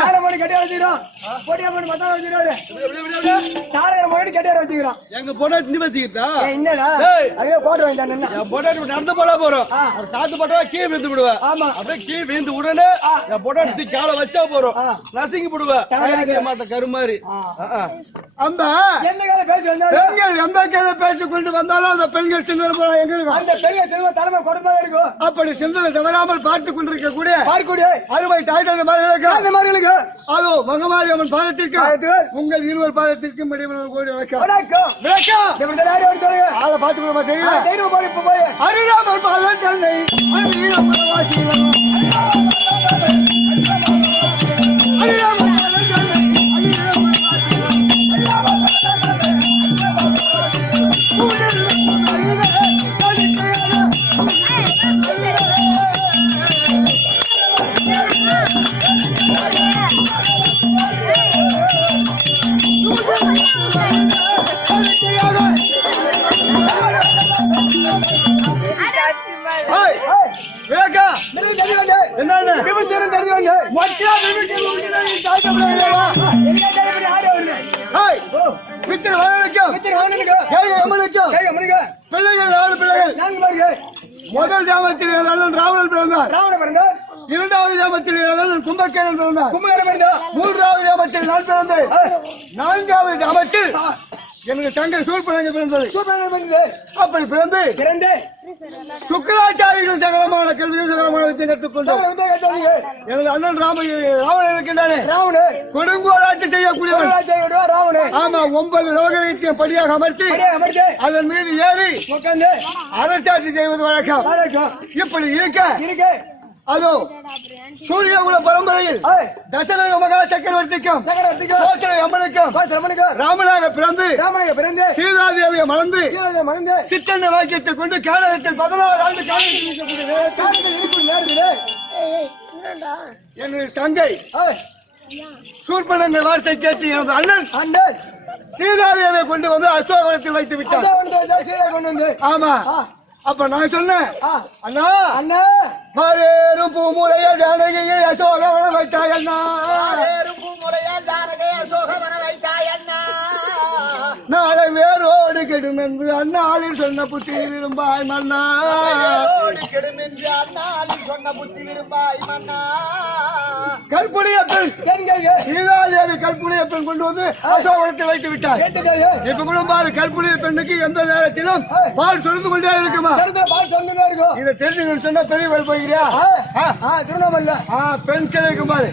எங்க போட்டா திணி வச்சுக்கிட்டா என்னடா போட்டு வாங்கி போட்டா நடந்து போல போறோம், காத்து போட்டா கீழே விழுந்து விடுவேன். ஆமா, அப்படியே கீழே விழுந்து உடனே போட்டா காலை வச்சா போறோம், நசிங்கி போடுவேன் கரு மாதிரி. அந்த பெண்கள் எந்த கதை பேசி கொண்டு வந்தாலும் அந்த பெண்கள் சிந்தனை எங்க இருக்கும்? அந்த பெண்கள் செல்வ தலைமை கொடுமை இருக்கும். அப்படி சிந்தனை தவறாமல் பார்த்து கொண்டிருக்கக்கூடிய அருமை தாய் அந்த மாதிரிகளுக்கு அதோ மகமாரி அம்மன் பாதத்திற்கு உங்கள் 2 பாதத்திற்கும் கோடி ஆளை பார்த்துக்கணுமா தெரியல. அருளாமல் பாதம் தன்னை முதல் ஜாமத்தில் ராவணன் பிறந்தார், 2வது ஜாமத்தில் கும்பகேரன் பிறந்தார், 3வது ஜாமத்தில் நான் பிறந்தேன், 4வது ஜாமத்தில் எனக்கு தங்கை சூர்பனகை பிறந்தது. அப்படி பிறந்து சுக்கராச்சாரிகள் சகலமான கல்வியும் சகலமான வித்தை கற்றுக்கொண்டோம். எனது அண்ணன் ராவணன் இருக்கின்றானே, கொடுங்கோலாட்சி செய்யக்கூடியவன். ஆமா, 9 லோகத்தையும் படியாக அமர்த்தி அதன் மீது ஏறி அரசாட்சி செய்வது வழக்கம். இப்படி இருக்க அதோ சூரியகுல பரம்பரையில் தசரத மகா சக்கரவர்த்திக்கும் அம்மனுக்கும் ராமனாக பிறந்து சீதாதேவியை மணந்து சித்தன்ன வாக்கியத்தை கொண்டு கேரளத்தில் 16 ஆண்டு எனது தங்கை சூர்பனங்க வார்த்தை கேட்டு எனது அண்ணன் சீதாதேவியை கொண்டு வந்து அசோகவனத்தில் வைத்து விட்டார். ஆமா, அப்ப நான் சொன்னேன், அண்ணா மாறேறும் பூமுறையால் ஜானகியை அசோகவனம் வைத்தாய் அண்ணா. நாளை வேரோடு கெடும் என்று அண்ணாளில் சொன்ன புத்தி விரும்பாய் மன்னா. கற்புடைய பெண் சீதாதேவி கற்புடைய பெண் கொண்டு வந்து அசோகவனத்தை வைத்து விட்டார். இப்ப கூட பாரு, கற்புடைய பெண்ணுக்கு எந்த நேரத்திலும் பால் சொரிந்து கொண்டே இருக்குமா? இதை தெரிஞ்சு சொன்னா பெரிய வேலை போய்கிறியா? திருவண்ணாமலை பெண் சிலை இருக்கும் பாரு,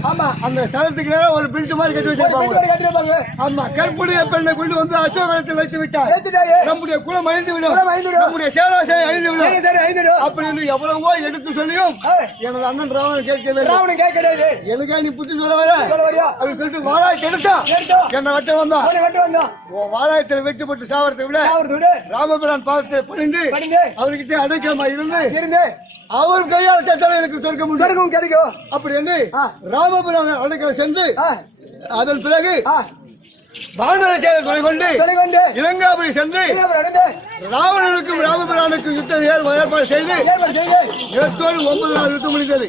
அந்த ஸ்தலத்துக்கு நேரம் ஒரு பில்ட் மாதிரி கட்டி வச்சிருப்பாங்க. ஆமா, கற்புடைய பெண்ணை கொண்டு வந்து அசோகவனத்தில் வைத்து விட்டார். நம்முடைய குலம் அழிந்து விடும், நம்முடைய சேராசை அழிந்து விடும் அப்படின்னு எவ்வளவோ எடுத்து சொல்லியும் எனது அண்ணன் ராவணன் கேட்கவே. எனக்கா நீ புத்தி சொல்ல வர அப்படின்னு சொல்லிட்டு வாழாய் எடுத்தா என்ன வெட்ட வந்தான். வாழாயத்தில் வெட்டுப்பட்டு சாவரத்தை விட ராமபிரான் பாதத்தை பணிந்து அவர்கிட்ட அடைக்கலமா இருந்து அவர் கையால் சட்டம் எனக்கு சொர்க்கம் கிடைக்கும் அப்படி என்று ராமபிரான் அடைக்கலம் சென்று அதன் பிறகு துணை கொண்டு இலங்காபுரி சென்று ராவணனுக்கும் ராமபிரானுக்கும் யுத்தம் ஏற்பாடு செய்து 9 நாள் யுத்தம் முடிந்தது.